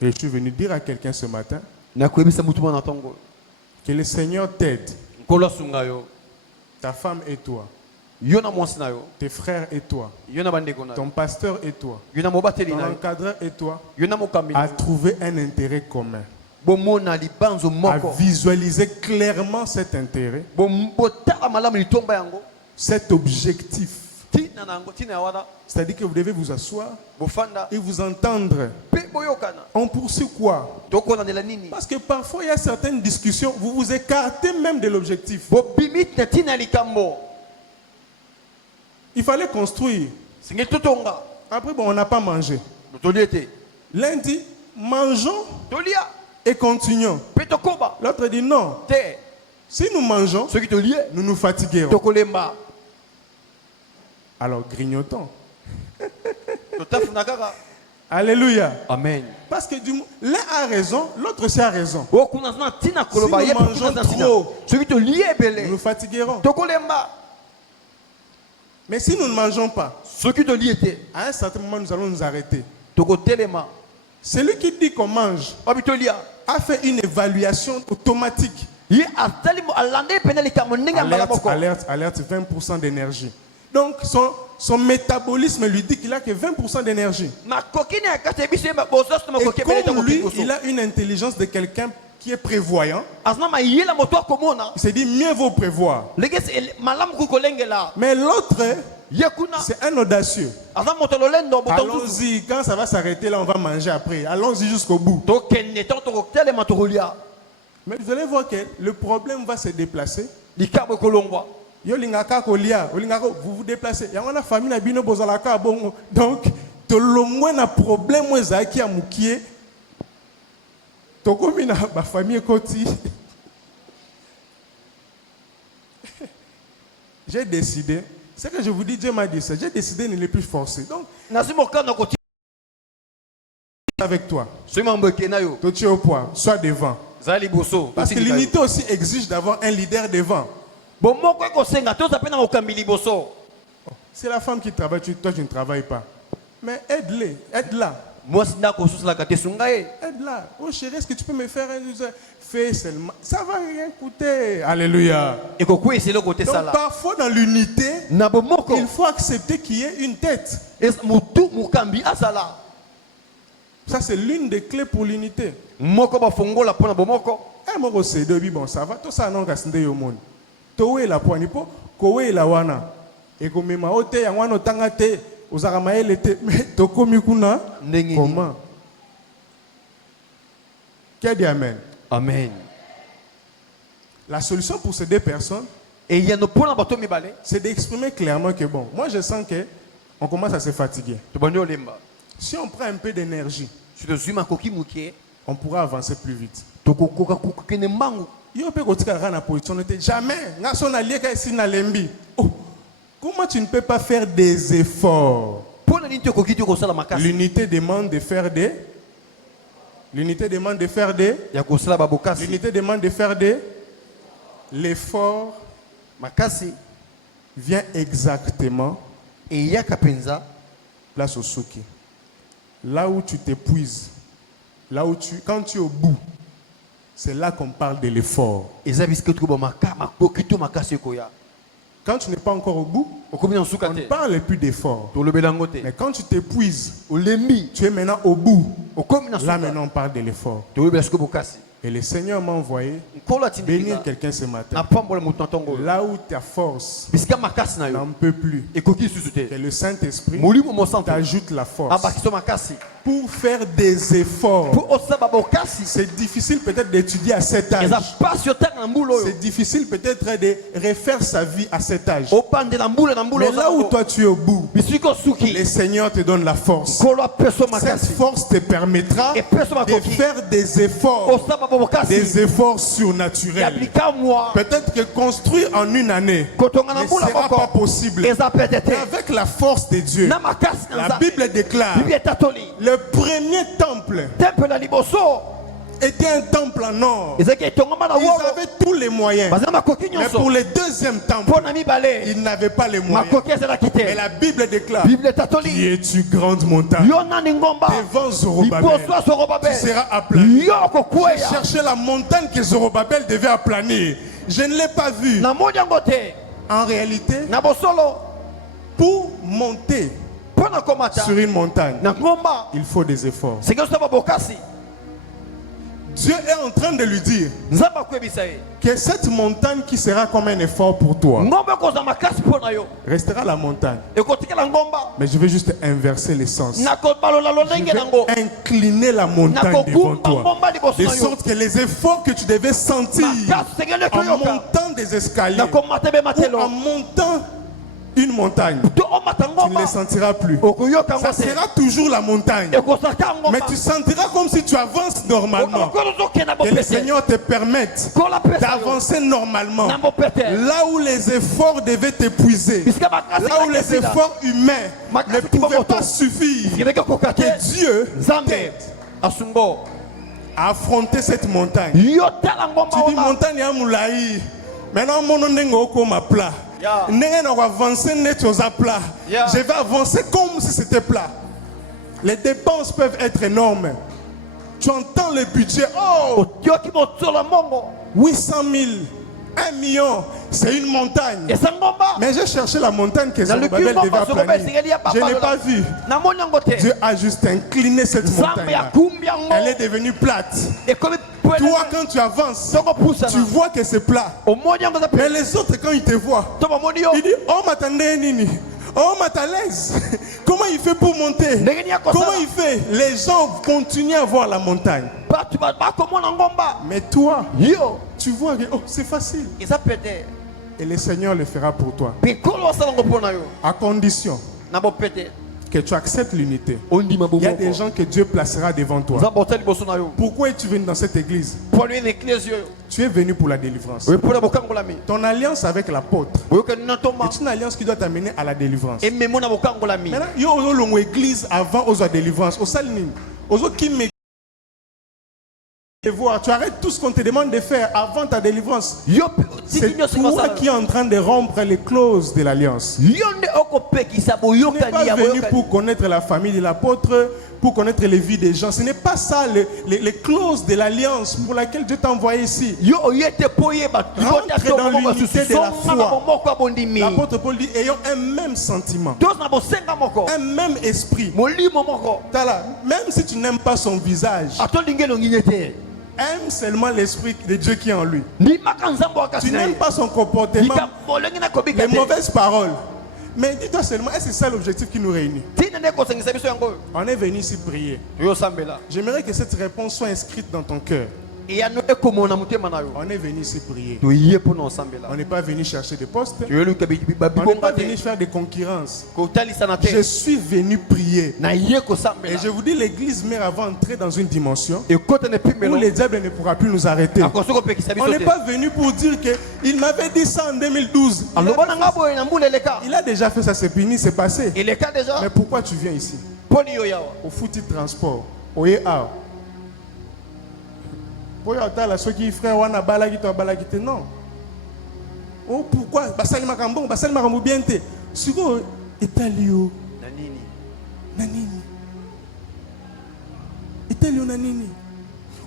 Et je suis venu dire à quelqu'un ce matin nakoyebisa mutu mwana ntongo que le Seigneur t'aide, nkolo asunga yo, ta femme et toi, yo na mwasi na yo, tes frères et toi, yo na bandeko na yo, ton pasteur et toi, yo na mobateli ton na yo, encadreur et toi, yo na mokambi na à yo. trouver un intérêt commun, Bomona libanzo à moko visualiser clairement cet intérêt, botala malamu litomba yango cet objectif. tina na yango tina ya wana C'est-à-dire que vous devez vous asseoir bofanda et vous entendre. mpe boyokana On poursuit quoi? tokolandela nini Parce que parfois il y a certaines discussions, vous vous écartez même de l'objectif. bobimi na tina likambo Il fallait construire. singi totonga Après, bon, on n'a pas mangé. tolia te Lundi, mangeons tolia et continuons. mpe tokoba L'autre dit non. te Si nous mangeons, soki tolie nous nous fatiguerons. tokolemba Alors grignotons. totafuna kaka. Alléluia. Amen. Parce que l'un a raison, l'autre aussi a raison. okuna na tina koloba Si nous ye mangeons na tina trop, soki tolie Nous ebele nous fatiguerons. tokolemba. Mais si nous ne mangeons pas, soki tolie te à un certain moment, nous allons nous arrêter. tokotelema Celui qui dit qu'on mange babi tolia a fait une évaluation automatique. ye atali alande pene likambo ndenge ya mbala moko Alerte 20% d'énergie. Donc son métabolisme lui dit qu'il a que 20% d'énergie. makoki na kati biso ye bozoso Et makoki ebele comme lui, tango il a une intelligence de quelqu'un qui est prévoyant, azna mayela moto akomona il s'est dit mieux vaut prévoir. legesi malamu kukolengela Mais l'autre, ye kuna c'est un audacieux. azna moto lolendo moto nzuzu Allons-y, quand ça va s'arrêter, là, on va manger après. Allons-y jusqu'au bout. tokende to tokotelema tokolia Mais vous allez voir que le problème va se déplacer. likambo ekolongwa Yo lingaka kolia, vous vous déplacez. Il y a une famille na bino bozalaka bongo. Donc, to longwe na problème ezaki ya mukie. Tokomi na ba famille koti. J'ai décidé, c'est que je vous dis, Dieu m'a dit ça, j'ai décidé de ne plus forcer. Donc, nasi mokano koti avec toi, soki mambo ekena yo toi tu es au poids, sois devant. zali liboso Parce que l'unité aussi exige d'avoir un leader devant. bomoko ekosenga toza mpe na mokambi liboso. C'est la femme qui travaille, toi tu ne travailles pas. Mais aide-les, aide-la. mwasi ndako osusalaka te sunga ye Aide-la. Oh chérie, est-ce que tu peux me faire un usage? Fais seulement. Ça va rien coûter. Alléluia. ekokwesa eloko te Donc sala parfois dans l'unité, na bomoko il faut accepter qu'il y ait une tête. motu mokambi asala Ça c'est l'une des clés pour l'unité. moko bafongola mpona bomoko Un mot c'est de bon ça va. Tout ça non kasinde yo monde. Towe la poani po, kowe la wana. Et comme ma ote ya wana tangate, ozaka maele te, mais tokomi kuna Ndenge comment? Qui dit amen? amen. La solution pour ces deux personnes, eyano mpona bato mibale c'est d'exprimer clairement que bon, moi je sens que on commence à se fatiguer. tobandi olemba Si on prend un peu d'énergie, si tozwi makoki mokie on pourra avancer plus vite. tokokoka kokende mbangu Yo pe kotika na position n'était jamais. Nga son allié ka ici na lembi. Oh, comment tu ne peux pas faire des efforts? mpona nini tokoki te kosala makasi L'unité demande de faire des. L'unité demande de faire des. ya kosala babokasi L'unité demande de faire des. L'effort makasi vient exactement eyaka mpenza place au souki. Là où tu t'épuises, là où quand tu es au bout, c'est là qu'on parle de l'effort. eza bisika toko makoki to makasi ekoya Quand tu n'es pas encore au bout, on ne parle plus d'effort. Mais quand tu t'épuises, tu es maintenant au bout. Là maintenant on parle de l'effort. Et le Seigneur m'a envoyé bénir quelqu'un ce matin. Là où ta force n'en peut plus, que le Saint-Esprit t'ajoute la force pour faire des efforts. C'est difficile peut-être d'étudier à cet âge. C'est difficile peut-être de refaire sa vie à cet âge. Mais là où toi tu es au bout, le Seigneur te donne la force. Cette force te permettra de faire des efforts surnaturels. Peut-être que construire en une année ne sera pas possible. Mais avec la force de Dieu, la Bible déclare le premier temple était un temple en or. Ils avaient tous les moyens. Mais pour le deuxième temple, ils n'avaient pas les moyens. Mais la Bible déclare: qui es-tu, grande montagne? Devant Zorobabel, tu seras aplani. J'ai cherché la montagne que Zorobabel devait aplanir. Je ne l'ai pas vue. En réalité, pour monter sur une montagne, il faut des efforts. Dieu est en train de lui dire que cette montagne qui sera comme un effort pour toi restera la montagne. Mais je vais juste inverser les sens. Je vais incliner la montagne devant toi, de sorte que les efforts que tu devais sentir en montant des escaliers ou en montant une montagne, tu ne les sentiras plus. Ça sera toujours la montagne, mais tu sentiras comme si tu avances normalement. Que le Seigneur te permette d'avancer normalement. Là où les efforts devaient t'épuiser, là où les efforts humains ne pouvaient pas suffire, que Dieu t'aide à affronter cette montagne. Tu dis montagne ya moulaï, maintenant mon nom ma plat. Je vais avancer comme si c'était plat. Les dépenses peuvent être énormes. Tu entends le budget. Oh, 800 000, 1 million, c'est une montagne. Mais j'ai cherché la montagne que Zorobabel devait aplanir. Je n'ai pas vu. Dieu a juste incliné cette montagne. Elle est devenue plate. Toi, quand tu avances, tu vois que c'est plat. Mais les autres, quand ils te voient, ils disent: oh, m'attendez, Nini. Oh, Matalaise. Comment il fait pour monter? Comment il fait? Les gens continuent à voir la montagne. Mais toi, tu vois que c'est facile. Et le Seigneur le fera pour toi. À condition que tu acceptes l'unité. Il y a des gens que Dieu placera devant toi. Pourquoi es-tu venu dans cette église? Tu es venu pour la délivrance. Ton alliance avec l'apôtre est une alliance qui doit t'amener à la délivrance. Maintenant, il y a une église avant la délivrance. Tu arrêtes tout ce qu'on te demande de faire avant ta délivrance. C'est toi qui es en train de rompre les clauses de l'alliance. Tu n'es pas venu pour connaître la famille de l'apôtre, pour connaître les vies des gens. Ce n'est pas ça les clauses de l'alliance pour laquelle Dieu t'a envoyé ici. Rentre dans l'unité de la foi. L'apôtre Paul dit: ayons un même sentiment, un même esprit. Même si tu n'aimes pas son visage, aime seulement l'esprit de Dieu qui est en lui. Tu n'aimes pas son comportement, les mauvaises paroles. Mais dis-toi seulement, est-ce que c'est ça l'objectif qui nous réunit? On est venu ici prier. J'aimerais que cette réponse soit inscrite dans ton cœur. On est venu ici prier. On n'est pas venu chercher des postes. On n'est pas venu faire des concurrences. Je suis venu prier. Et je vous dis, l'église mère va entrer dans une dimension où le diable ne pourra plus nous arrêter. On n'est pas venu pour dire qu'il m'avait dit ça en 2012. Il a déjà fait ça, c'est fini, c'est passé. Mais pourquoi tu viens ici? Au foutu transport, au EA. Non. Oh, pourquoi? Basali makambo bien te. Sugo Italio. Nanini. Italio nanini.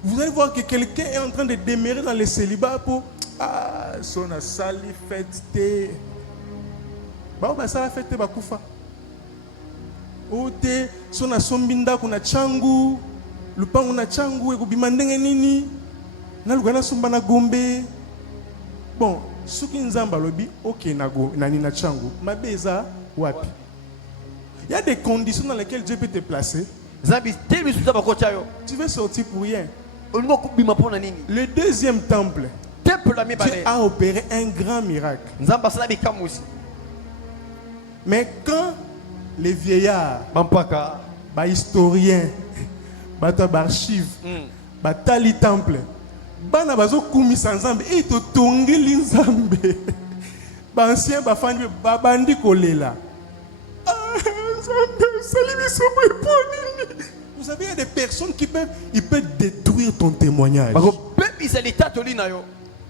Vous allez voir que quelqu'un est en train de demeurer dans le célibat pour son sali fête. Bah ça la fête bakufa. Ote sona sombinda kuna changu, lupango na changu e kubimandenge nini? Na lugana somba na gombe. Bon, suki nzamba lobi OK na go na nina changu. Mabeza wapi? Il y a des conditions dans lesquelles Dieu peut te placer. Tu veux sortir pour rien. Le deuxième temple, Dieu a opéré un grand miracle. Mais quand les vieillards, les historiens, les archives, les temples, bana bazo kumisa nzambe et to tongeli nzambe ba ancien ba fandi ba bandi kolela. Vous savez, il y a des personnes qui peuvent détruire ton témoignage.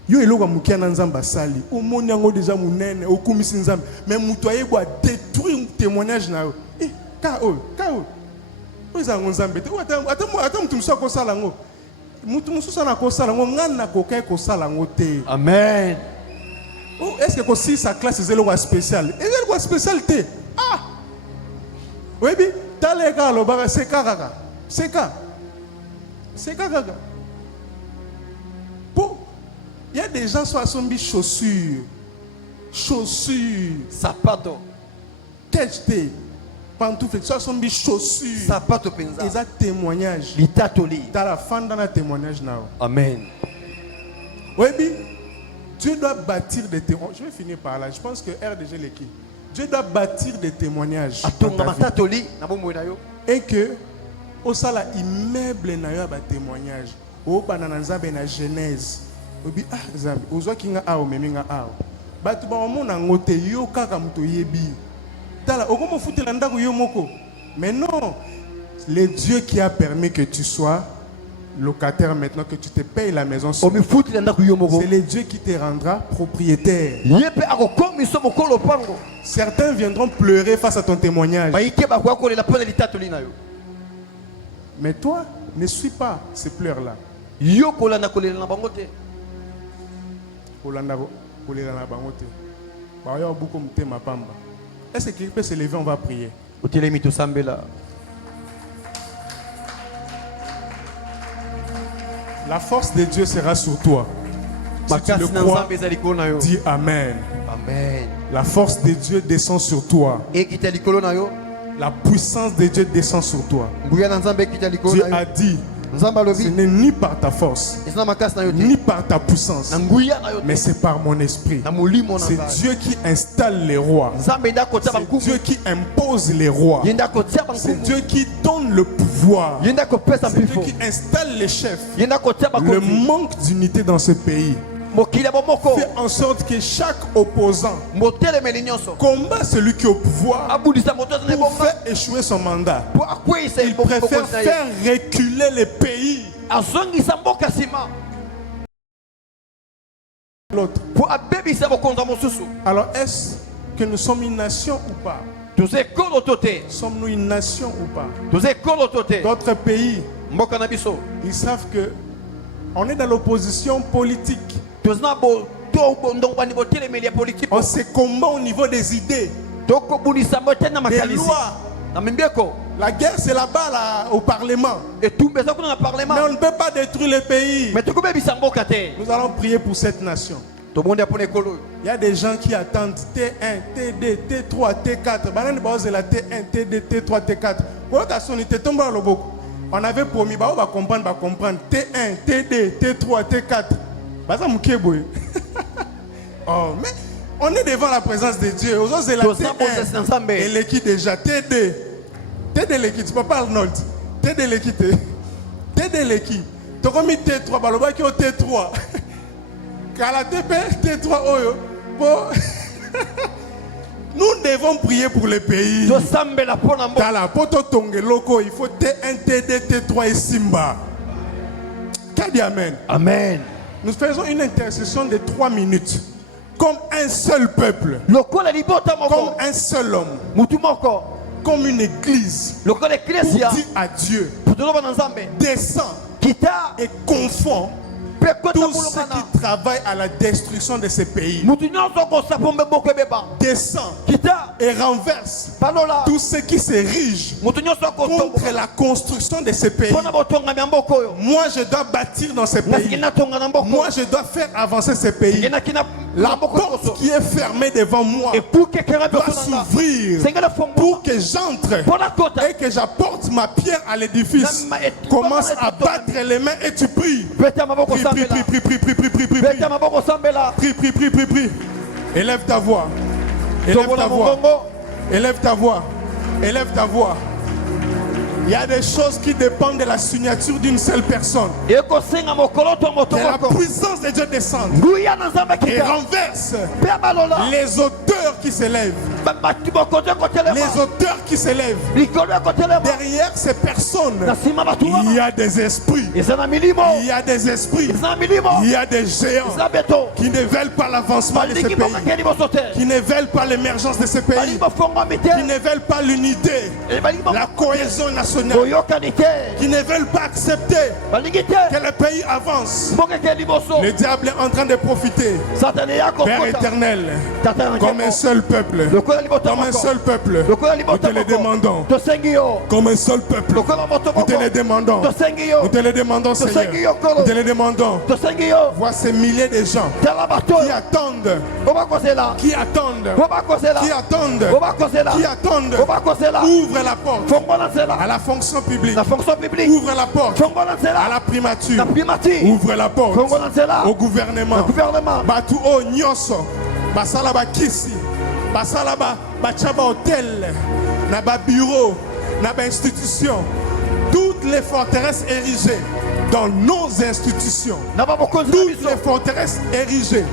Yo eloka mukiana nzamba sali omoni yango déjà munene okumisi nzambe mais mutu ayebo détruire témoignage na yo ka oza nzambe te ata mutu musu akosala ngo mutu musu sana kosala ngo ngana kokai kosala ngo te. Amen. Oh, est-ce que kosi sa classe ezelo spécial ezelo spécial te oui bi talega lobaka sekaka pour il y a des gens qui sont mis chaussures sapato tête pantoufle sont mis chaussures sapato penza ils ont témoignage litatoli dans la fin dans le témoignage now. Amen. Oui bi Dieu doit bâtir des témoignages. Je vais finir par là. Je pense que RDG l'équipe. Dieu doit bâtir des témoignages et que au sala immeuble na yo ba témoignage au banana nzambe na Genèse obi nzambe ozwa kinga a meminga a batu ba mona ngote yo kaka muto yebi tala okomo futela ndako yo moko mais non le Dieu qui a permis que tu sois locataire maintenant, que tu te payes la maison, c'est le Dieu qui te rendra propriétaire. Certains viendront pleurer face à ton témoignage. Mais toi, ne suis pas ces pleurs-là. Est-ce qu'il peut se lever? On va prier. La force de Dieu sera sur toi. Si tu le crois, dis Amen. Amen. La force de Dieu descend sur toi. La puissance de Dieu descend sur toi. Dieu a dit, ce n'est ni par ta force, ni par ta puissance, mais c'est par mon esprit. C'est Dieu qui installe les rois. C'est Dieu qui impose les rois. C'est Dieu qui donne le pouvoir. C'est Dieu qui installe les chefs. Le manque d'unité dans ce pays fait en sorte que chaque opposant combat celui qui est au pouvoir pour faire échouer son mandat. Il préfère faire reculer les pays. L'autre. Alors est-ce que nous sommes une nation ou pas? Sommes-nous une nation ou pas? D'autres pays, ils savent que on est dans l'opposition politique. On se combat au niveau des idées, des lois. La guerre, c'est là-bas là, au Parlement. Mais on ne peut pas détruire le pays. Nous allons prier pour cette nation. Il y a des gens qui attendent T1, T2, T3, T4. La T1, T2, T3, T4. On avait promis, on va comprendre. T1, T2, T3, T4. Oh, mais on est devant la présence de Dieu. Aux autres, c'est la T1 et l'équipe déjà. T2 l'équipe, tu peux pas Arnold. T2 l'équipe. T2 l'équipe. Tu as mis T3, baloba qui est T3. Kala TP, T3 Oyo. Nous devons prier pour le pays. Tala poto tonge loko, il faut T1, T2, T3 et Simba. Kadi amen. Amen. Nous faisons une intercession de 3 minutes. Comme un seul peuple. Comme un seul homme. Comme une église. Pour dire à Dieu. Descends et confond Tous ceux qui travaillent à la destruction de ces pays descend et renverse tous ceux qui s'érigent contre la construction de ces pays. Moi, je dois bâtir dans ces pays. Moi, je dois faire avancer ces pays. La porte qui est fermée devant moi doit s'ouvrir pour que j'entre et que j'apporte ma pierre à l'édifice. Commence à battre les mains et tu pries. Prie. Élève ta voix. Élève ta voix. Élève ta voix. Élève ta voix. Il y a des choses qui dépendent de la signature d'une seule personne. Que la puissance de Dieu descende et renverse les auteurs qui s'élèvent. Les auteurs qui s'élèvent. Derrière ces personnes, il y a des esprits. Il y a des esprits. Il y a des géants qui ne veulent pas l'avancement de ces pays, qui ne veulent pas l'émergence de ces pays, qui ne veulent pas l'unité, la cohésion nationale, qui ne veulent pas accepter que le pays avance. Le diable est en train de profiter. Père éternel, comme un seul peuple, comme un seul peuple, nous te le demandons. Comme un seul peuple, nous te le demandons. Nous te le demandons, Seigneur. Nous te le demandons. Vois ces milliers de gens qui attendent, qui attendent, qui attendent, qui attendent. Ouvre la porte à la fonction publique. Ouvre la porte à la primature. Ouvre la porte au gouvernement. Batu o nyoso basala ba kisi basala ba chaba hôtel na ba bureau na ba institution. Toutes les forteresses érigées dans nos institutions. Toutes les forteresses érigées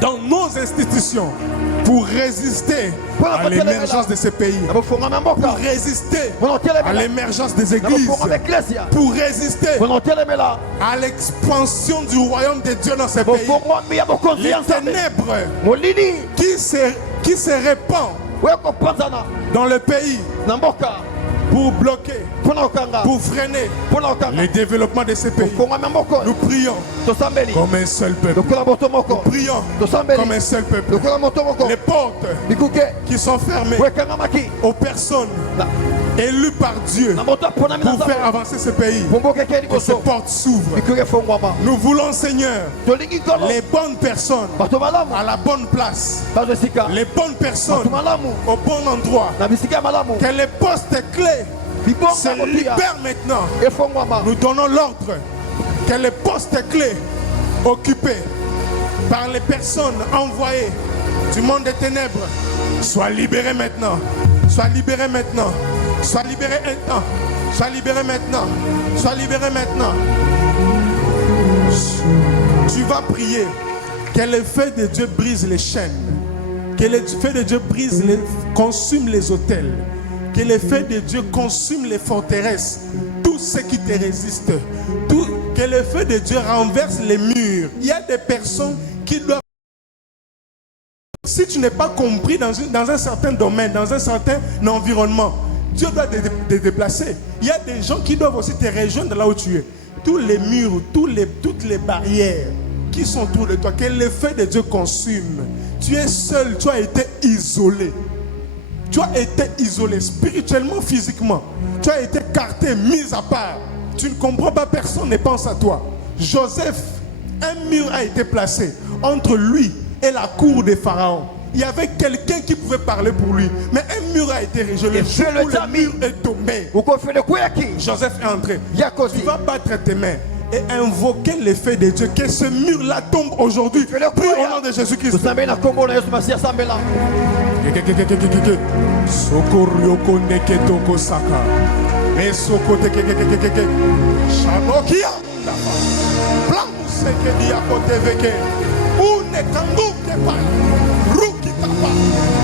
dans nos institutions pour résister à l'émergence de ces pays, pour résister à l'émergence des églises, pour résister à l'expansion du royaume de Dieu dans ces pays. Les ténèbres qui se répandent dans le pays pour bloquer, pour freiner le développement de ces pays. Nous prions comme un seul peuple. Nous prions comme un seul peuple. Les portes qui sont fermées aux personnes élues par Dieu pour faire avancer ce pays, que ces portes s'ouvrent. Nous voulons, Seigneur, les bonnes personnes à la bonne place, les bonnes personnes au bon endroit, que les postes clés se libèrent maintenant. Nous donnons l'ordre que les postes clés occupés par les personnes envoyées du monde des ténèbres soient libérés maintenant. Soient libérés maintenant. Soient libérés maintenant. Soient libérés maintenant. Soient libérés maintenant. Tu vas prier que le feu de Dieu brise les chaînes. Que le feu de Dieu consume les autels. Que le feu de Dieu consume les forteresses. Tout ce qui te résiste. Que le feu de Dieu renverse les murs. Il y a des personnes qui doivent... Si tu n'es pas compris dans un certain domaine, dans un certain environnement, Dieu doit te déplacer. Il y a des gens qui doivent aussi te rejoindre là où tu es. Tous les murs, toutes les barrières qui sont autour de toi, que le feu de Dieu consume. Tu es seul, tu as été isolé. Tu as été isolé spirituellement, physiquement. Tu as été écarté, mis à part. Tu ne comprends pas, personne ne pense à toi. Joseph, un mur a été placé entre lui et la cour des pharaons. Il y avait quelqu'un qui pouvait parler pour lui. Mais un mur a été érigé. Le jour où le mur est tombé, Joseph est entré. Tu vas battre tes mains et invoquer l'effet de Dieu. Que ce mur-là tombe aujourd'hui. Prie au nom de Jésus-Christ.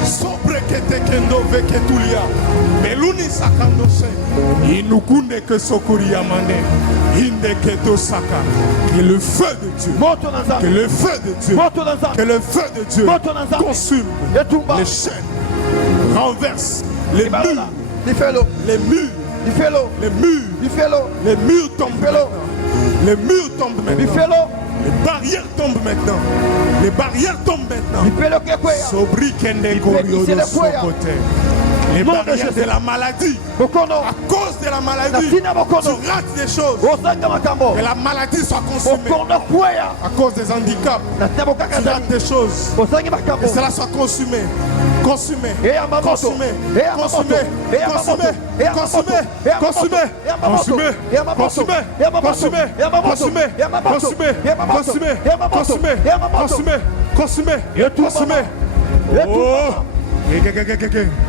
Sobre que te kendo veke tulia meluni sakandose inukunde que sokuria mane inde que to saka. Que le feu de Dieu, que le feu de Dieu, que le feu de Dieu consume les chaînes, renverse les murs, les murs, les murs, les murs tombent. Les murs tombent maintenant. bifelo Les barrières tombent maintenant. Les barrières tombent maintenant. bifelo kekweya Sobri kende Il koriodo fait le foyer. sokote. Les Nom de barrières Jésus. de la maladie. bokono À cause de la maladie, Natina bokono. tu rates des choses. osanga makambo Que la maladie soit consumée. bokono kweya À cause des handicaps, natina tu bokakazali rates des choses. osangi makambo Que cela soit consumé. Consumé. eya mamoto Consumé. eya mamoto Consumé. eya mamoto Consumé. eya mamoto Consumé. eya mamoto Consumé. eya mamoto Consumé. eya mamoto Consumé. eya mamoto Consumé. eya mamoto Consumé. eya mamoto Consumé. eya mamoto Consumé. eya mamoto Consumé. eya mamoto Consumé. Consumé. Et tout Consumé. Et tout Oh.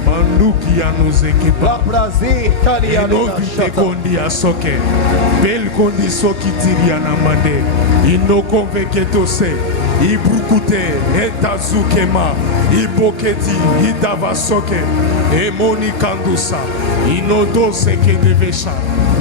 Manduki ya nous équipe. la Brazil Italia Inovite kondi ya soke. Bel kondi soki tiri ya namande. Inokonveke tose. Ibrukute. Etazukema. Iboketi. Idava soke. Emoni kandusa. Inodo seke devesha.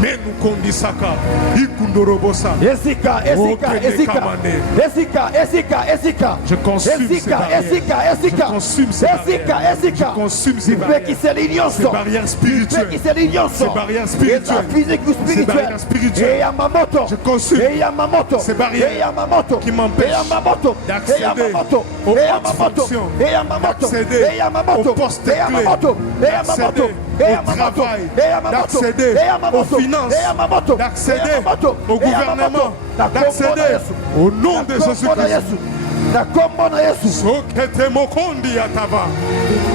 Menu kondi saka. Ikundorobosa. Esika, Esika, Ok, Esika, décommandé. Esika, Esika, Esika. Je consume ces Esika, barrières. Esika, Esika. Je consume ces Esika, barrières. Esika. Je consume ces Il fait barrières. qui c'est l'ignorance. Ces barrières spirituelles. Il fait qui c'est l'ignorance. Ces barrières spirituelles. Physique ou Ces spirituelle. barrières spirituelles. Et Yamamoto. Je consume Et Yamamoto. ces barrières Et Yamamoto. qui m'empêchent Et Yamamoto. d'accéder Et Yamamoto. aux Et hautes Yamamoto. fonctions, Et Yamamoto. d'accéder Et Yamamoto. aux postes Et Yamamoto. clés, Et Yamamoto. d'accéder Et au Yamamoto. travail, Et Yamamoto. d'accéder Et Yamamoto. aux finances, Et Yamamoto. d'accéder Et Yamamoto. au Et Yamamoto. gouvernement, Na kombo na d'accéder Yesu. au nom de Na kombo na Jésus-Christ. Yesu. Na kombo na Yesu. Sokete mokondi yatava.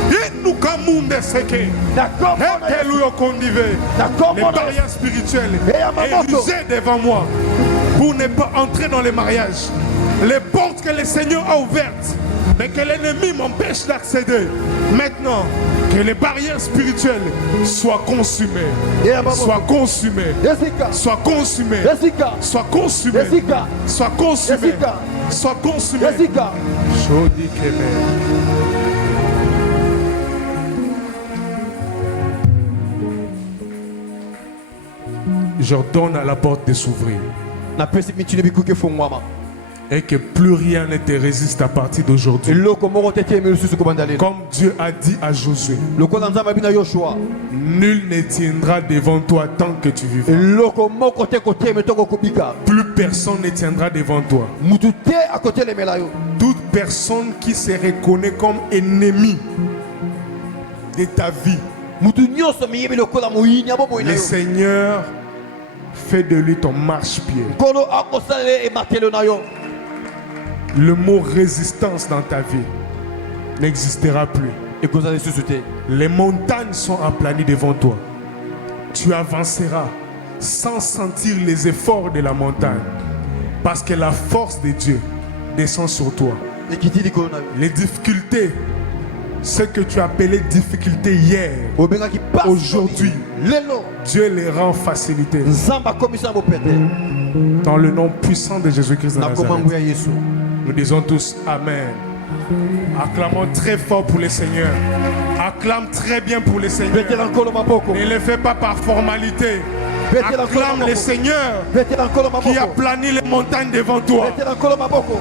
Inuka munde seke. Na kombo na Yesu. Hekeluyo kondive. Na Les kombo na Yesu. barrières spirituelles Et Yamamoto. érigées devant moi pour ne pas entrer dans les mariages. Les portes que le Seigneur a ouvertes, mais que l'ennemi m'empêche d'accéder. Maintenant, que les barrières spirituelles soient consumées. Et Yamamoto. Soient consumées. Esika. Soient consumées. Esika. Soient consumées. Esika. Soient consumées. Esika. Soient consumées. Esika. Jodi Kebe. J'ordonne à la porte de s'ouvrir Na pesi mitune bikuke fongwama. et que plus rien ne te résiste à partir d'aujourd'hui. Eloko moko tete melususu kobandalelo. Comme Dieu a dit à Josué, Lokola nzamba bina Yoshua. nul ne tiendra devant toi tant que tu vivras. Eloko moko te kote metoko kubika. Plus personne ne tiendra devant toi. Mutu te à côté le melayo. Toute personne qui se reconnaît comme ennemi de ta vie, Mutu nyonso miyebi lokola moyini abo le moyina. Seigneur fait de lui ton marchepied. Kono akosale e matelo na yo. Le mot résistance dans ta vie n'existera plus. Et koza de susute. Les montagnes sont aplanies devant toi. Tu avanceras sans sentir les efforts de la montagne. Parce que la force de Dieu descend sur toi. Et kiti likolo na yo. Les difficultés, ce que tu appelais difficultés hier, Obenga ki passe. aujourd'hui, Lelo. Dieu les rend facilité. Nzamba komisa bo pete. Dans le nom puissant de Jésus-Christ de Na komango Nazareth. ya Yesu. Nous disons tous Amen. Acclamons très fort pour le Seigneur. Acclame très bien pour le Seigneur. Bete lankolo maboko. Ne le fais pas par formalité. Bete lankolo Acclame le maboko. Seigneur Bete lankolo qui a maboko. plani les montagnes devant toi. Bete lankolo maboko.